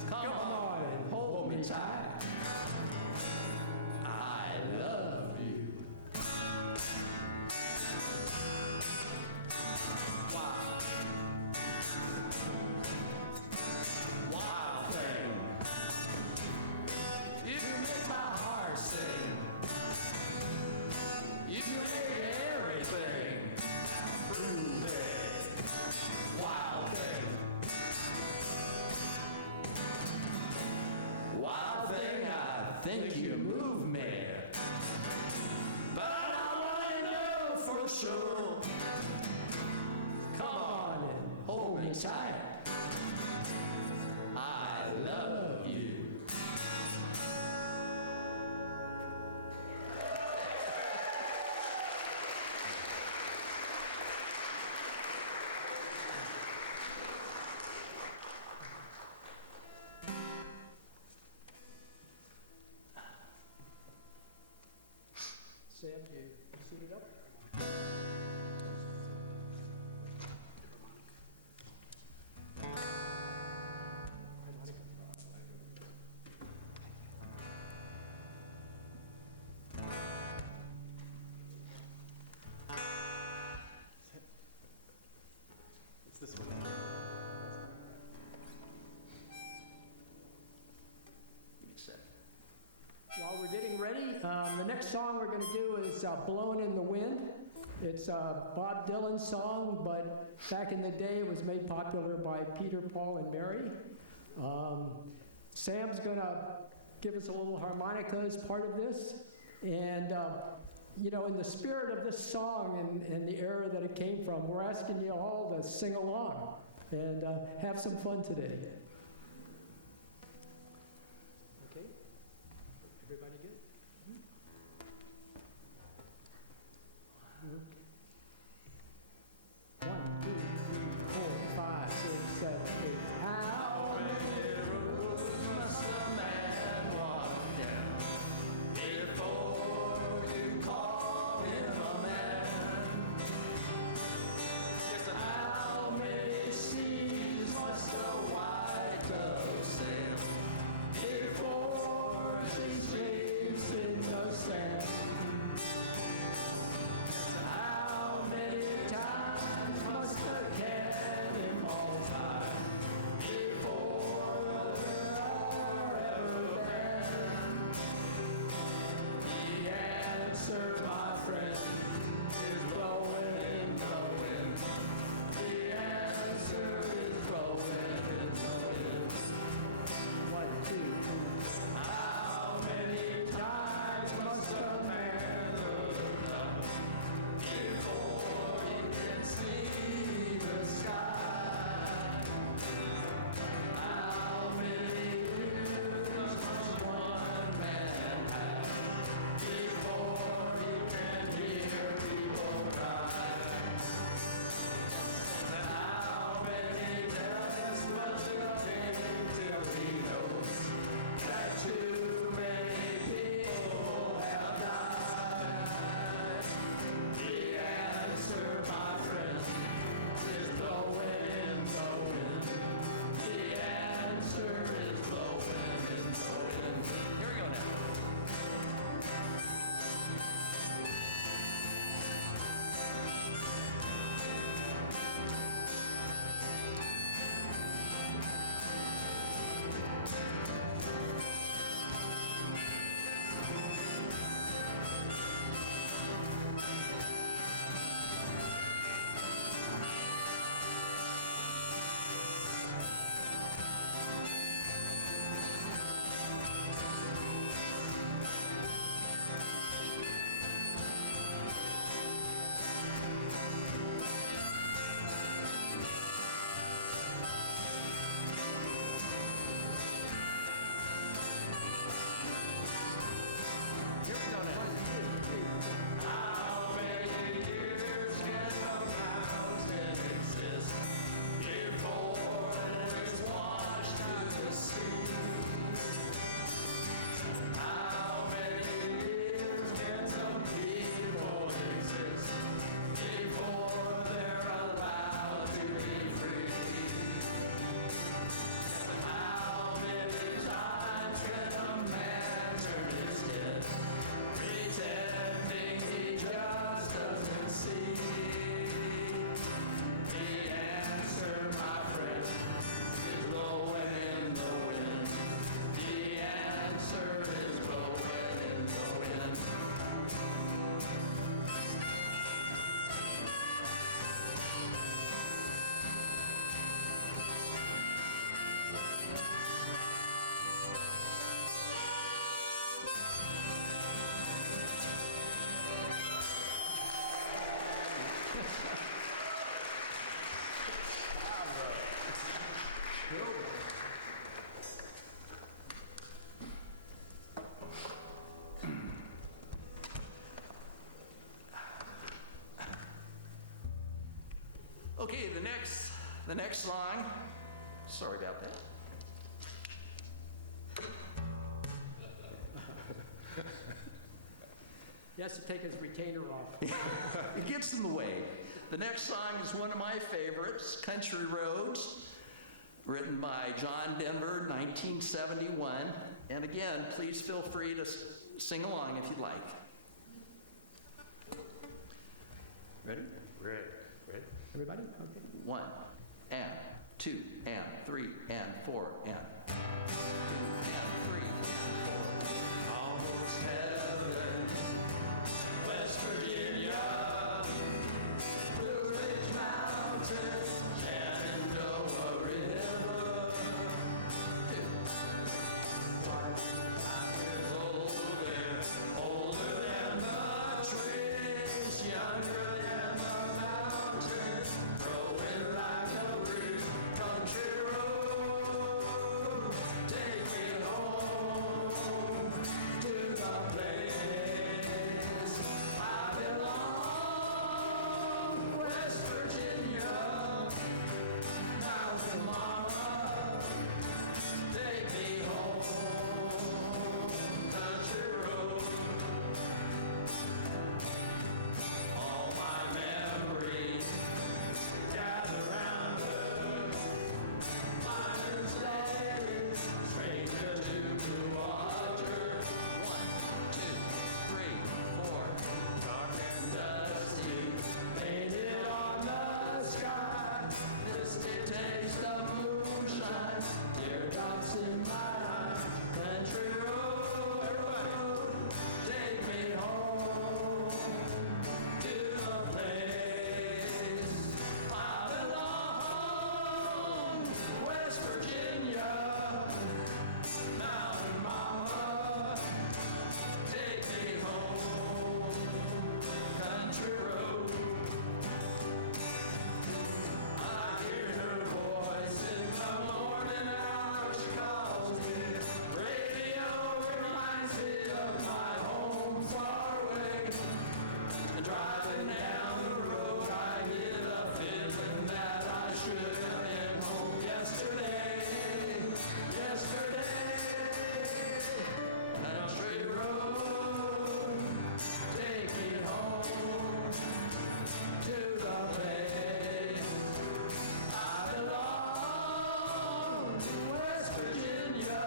Come on and hold me tight. I love you. Wow. Wild thing. You make my heart sing. You make everything groovy. Wild thing. Wild thing, I think you move me. But I want to know for sure. Come on and hold me tight. I love you. Sam, you suited up? It's this one. Give me a sec. While we're getting ready, the next song we're going to do is Blowing in the Wind. It's a Bob Dylan song, but back in the day it was made popular by Peter, Paul, and Mary. Sam's going to give us a little harmonica as part of this. And, you know, in the spirit of this song and the era that it came from, we're asking you all to sing along and have some fun today. Okay? Everybody good? One, two, three, 4, 5, 6, 7, 8. How many roads must a man walk down before you call him Okay, the next song, sorry about that. He has to take his retainer off. It gets in the way. The next song is one of my favorites, Country Roads, written by John Denver, 1971. And again, please feel free to sing along if you'd like. Ready? Ready. Everybody? Okay. 1 and 2 and 3 and 4 and 2 and 3 and 4. Almost heaven, West Virginia, Blue Ridge Mountains, Shenandoah River. 2, 1, 5 years older than the trees, younger than the mountains, growing like a green country road. Take me home to the place I belong, West Virginia. Mountain mama, take me home, country road. All my memories gather round her. Miner's lady, stranger to blue water. 1, 2, 3, 4. Dark and dusty, painted on the sky. Misty taste of moonshine, teardrops in my eye. Country road, take me home to the place I belong, West Virginia. Mountain mama, take me home, country road. I hear her voice in the morning hour, she calls me. Radio reminds me of my home far away. And driving down the road, I get a feeling that I should have been home yesterday. Country road, take me home to the place I belong, West Virginia.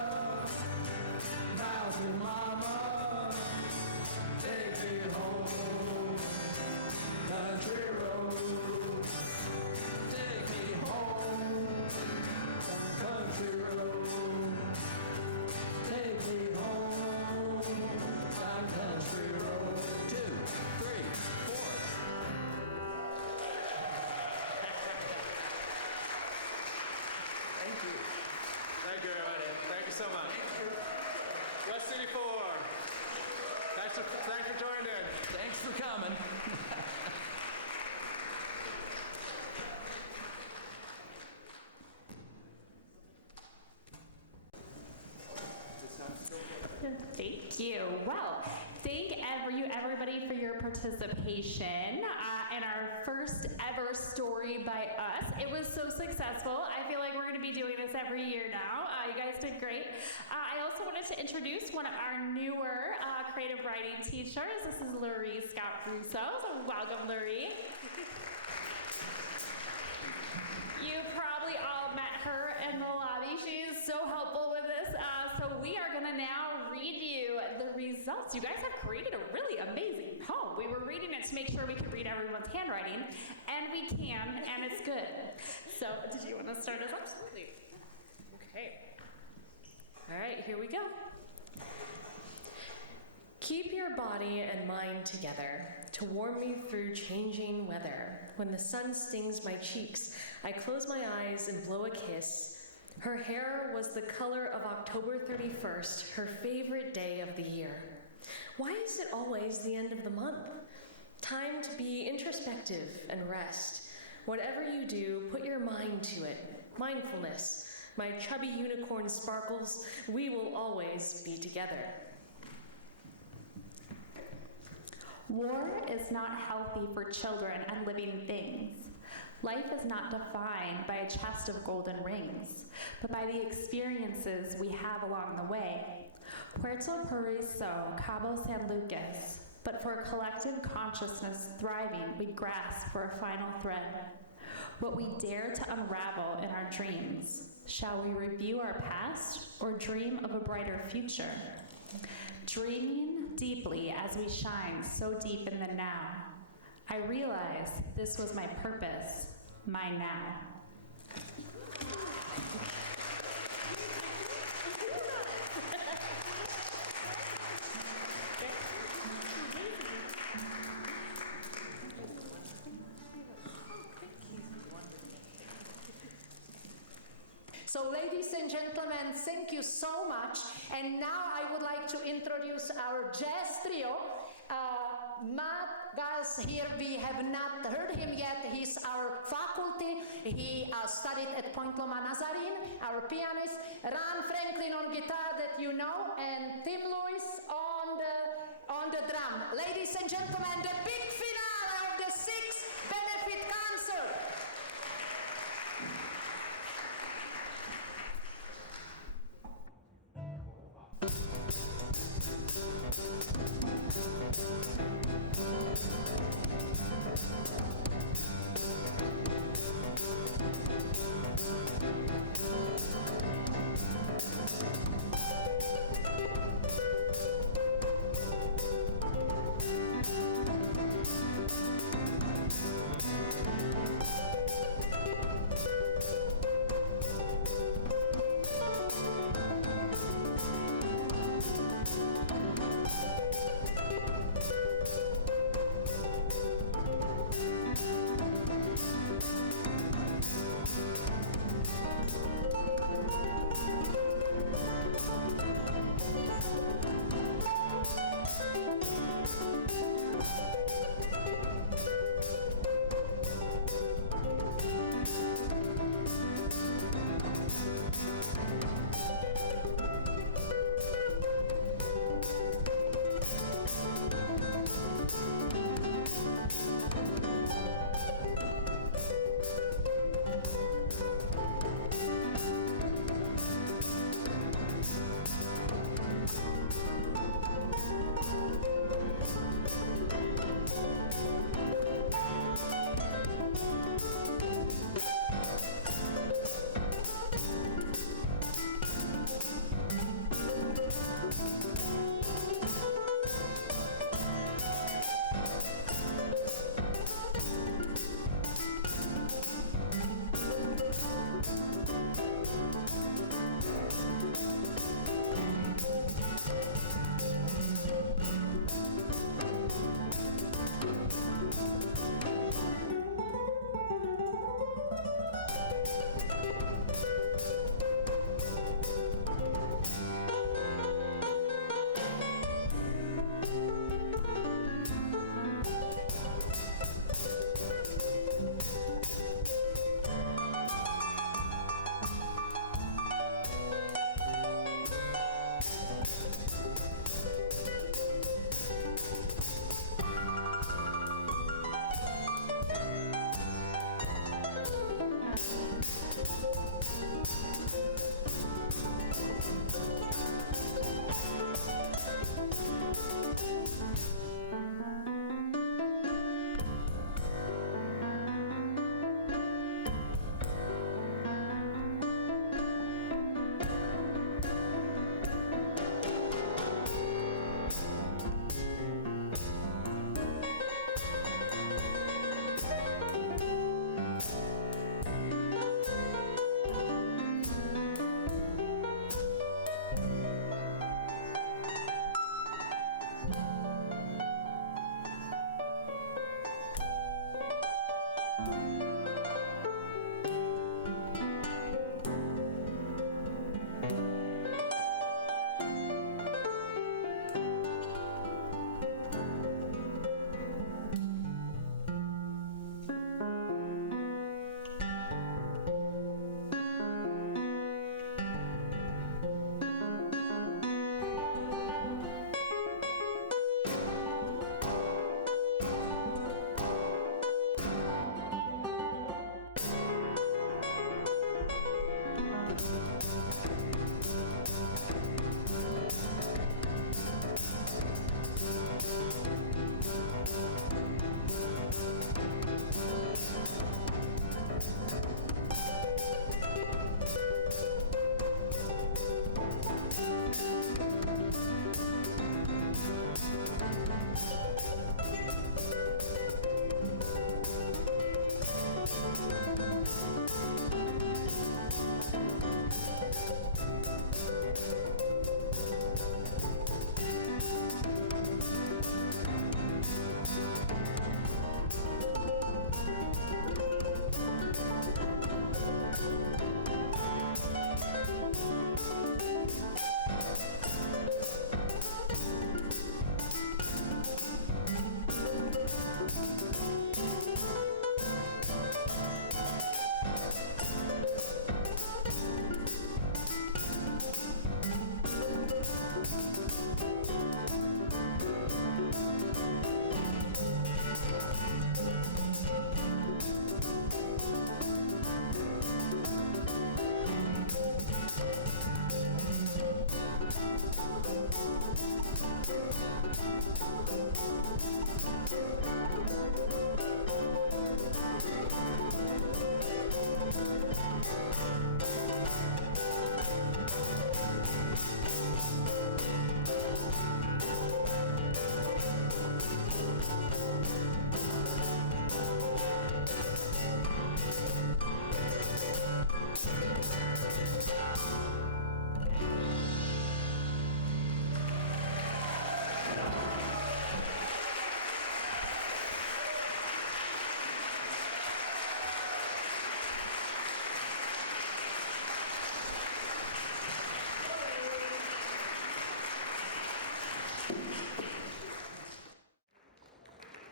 Mountain mama, take me home, country road, take me home, country road, take me home, country road. 2, 3, 4. Thank you. Thank you, everybody. Thank you so much. West City 4. Thanks for joining in. Thanks for coming. Thank you. Well, thank everybody for your participation in our first ever story by us. It was so successful. I feel like we're going to be doing this every year now. You guys did great. I also wanted to introduce one of our newer creative writing teachers. This is Lurie Scout Russo. So welcome, Lurie. You probably all met her in the lobby. She is so helpful with this. So we are going to now read you the results. You guys have created a really amazing poem. We were reading it to make sure we could read everyone's handwriting, and we can, and it's good. So did you want to start us off? Absolutely. Okay. All right, here we go. Keep your body and mind together to warm me through changing weather. When the sun stings my cheeks, I close my eyes and blow a kiss. Her hair was the color of October 31st, her favorite day of the year. Why is it always the end of the month? Time to be introspective and rest. Whatever you do, put your mind to it. Mindfulness. My chubby unicorn sparkles, we will always be together. War is not healthy for children and living things. Life is not defined by a chest of golden rings, but by the experiences we have along the way. Puerto Paraiso, Cabo San Lucas, but for a collective consciousness thriving, we grasp for a final thread. What we dare to unravel in our dreams. Shall we review our past or dream of a brighter future? Dreaming deeply as we shine so deep in the now. I realized this was my purpose, my now. So ladies and gentlemen, thank you so much. And now I would like to introduce our jazz trio. Matt, guys, here we have not heard him yet. He's our faculty. He studied at Point Loma Nazarene, our pianist. Ron Franklin on guitar that you know, and Tim Lewis on the drum. Ladies and gentlemen, the big finale of the 6th benefit concert.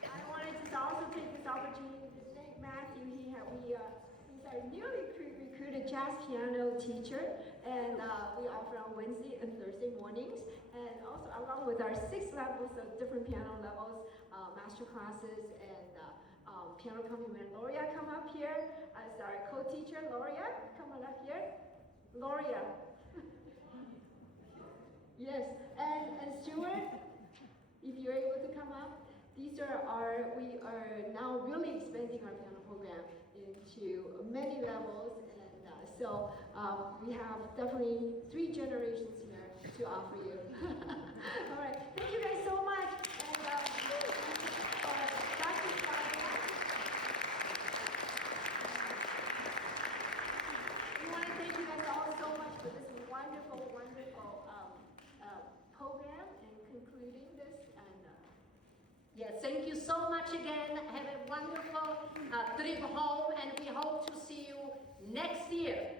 I wanted to also take this opportunity to thank Matthew. He's our newly recruited jazz piano teacher, and we offer on Wednesday and Thursday mornings, and also along with our 6 levels of different piano levels, master classes, and piano accompaniment. Loria, come up here as our co-teacher. Loria, come on up here. Loria. Yes, and Stuart, if you're able to come up. We are now really expanding our piano program into many levels, and so we have definitely 3 generations here to offer you. All right, thank you guys so much. And Dr. Slavia, we want to thank you guys all so much for this wonderful, wonderful program and concluding this. Yes, thank you so much again. Have a wonderful trip home, and we hope to see you next year.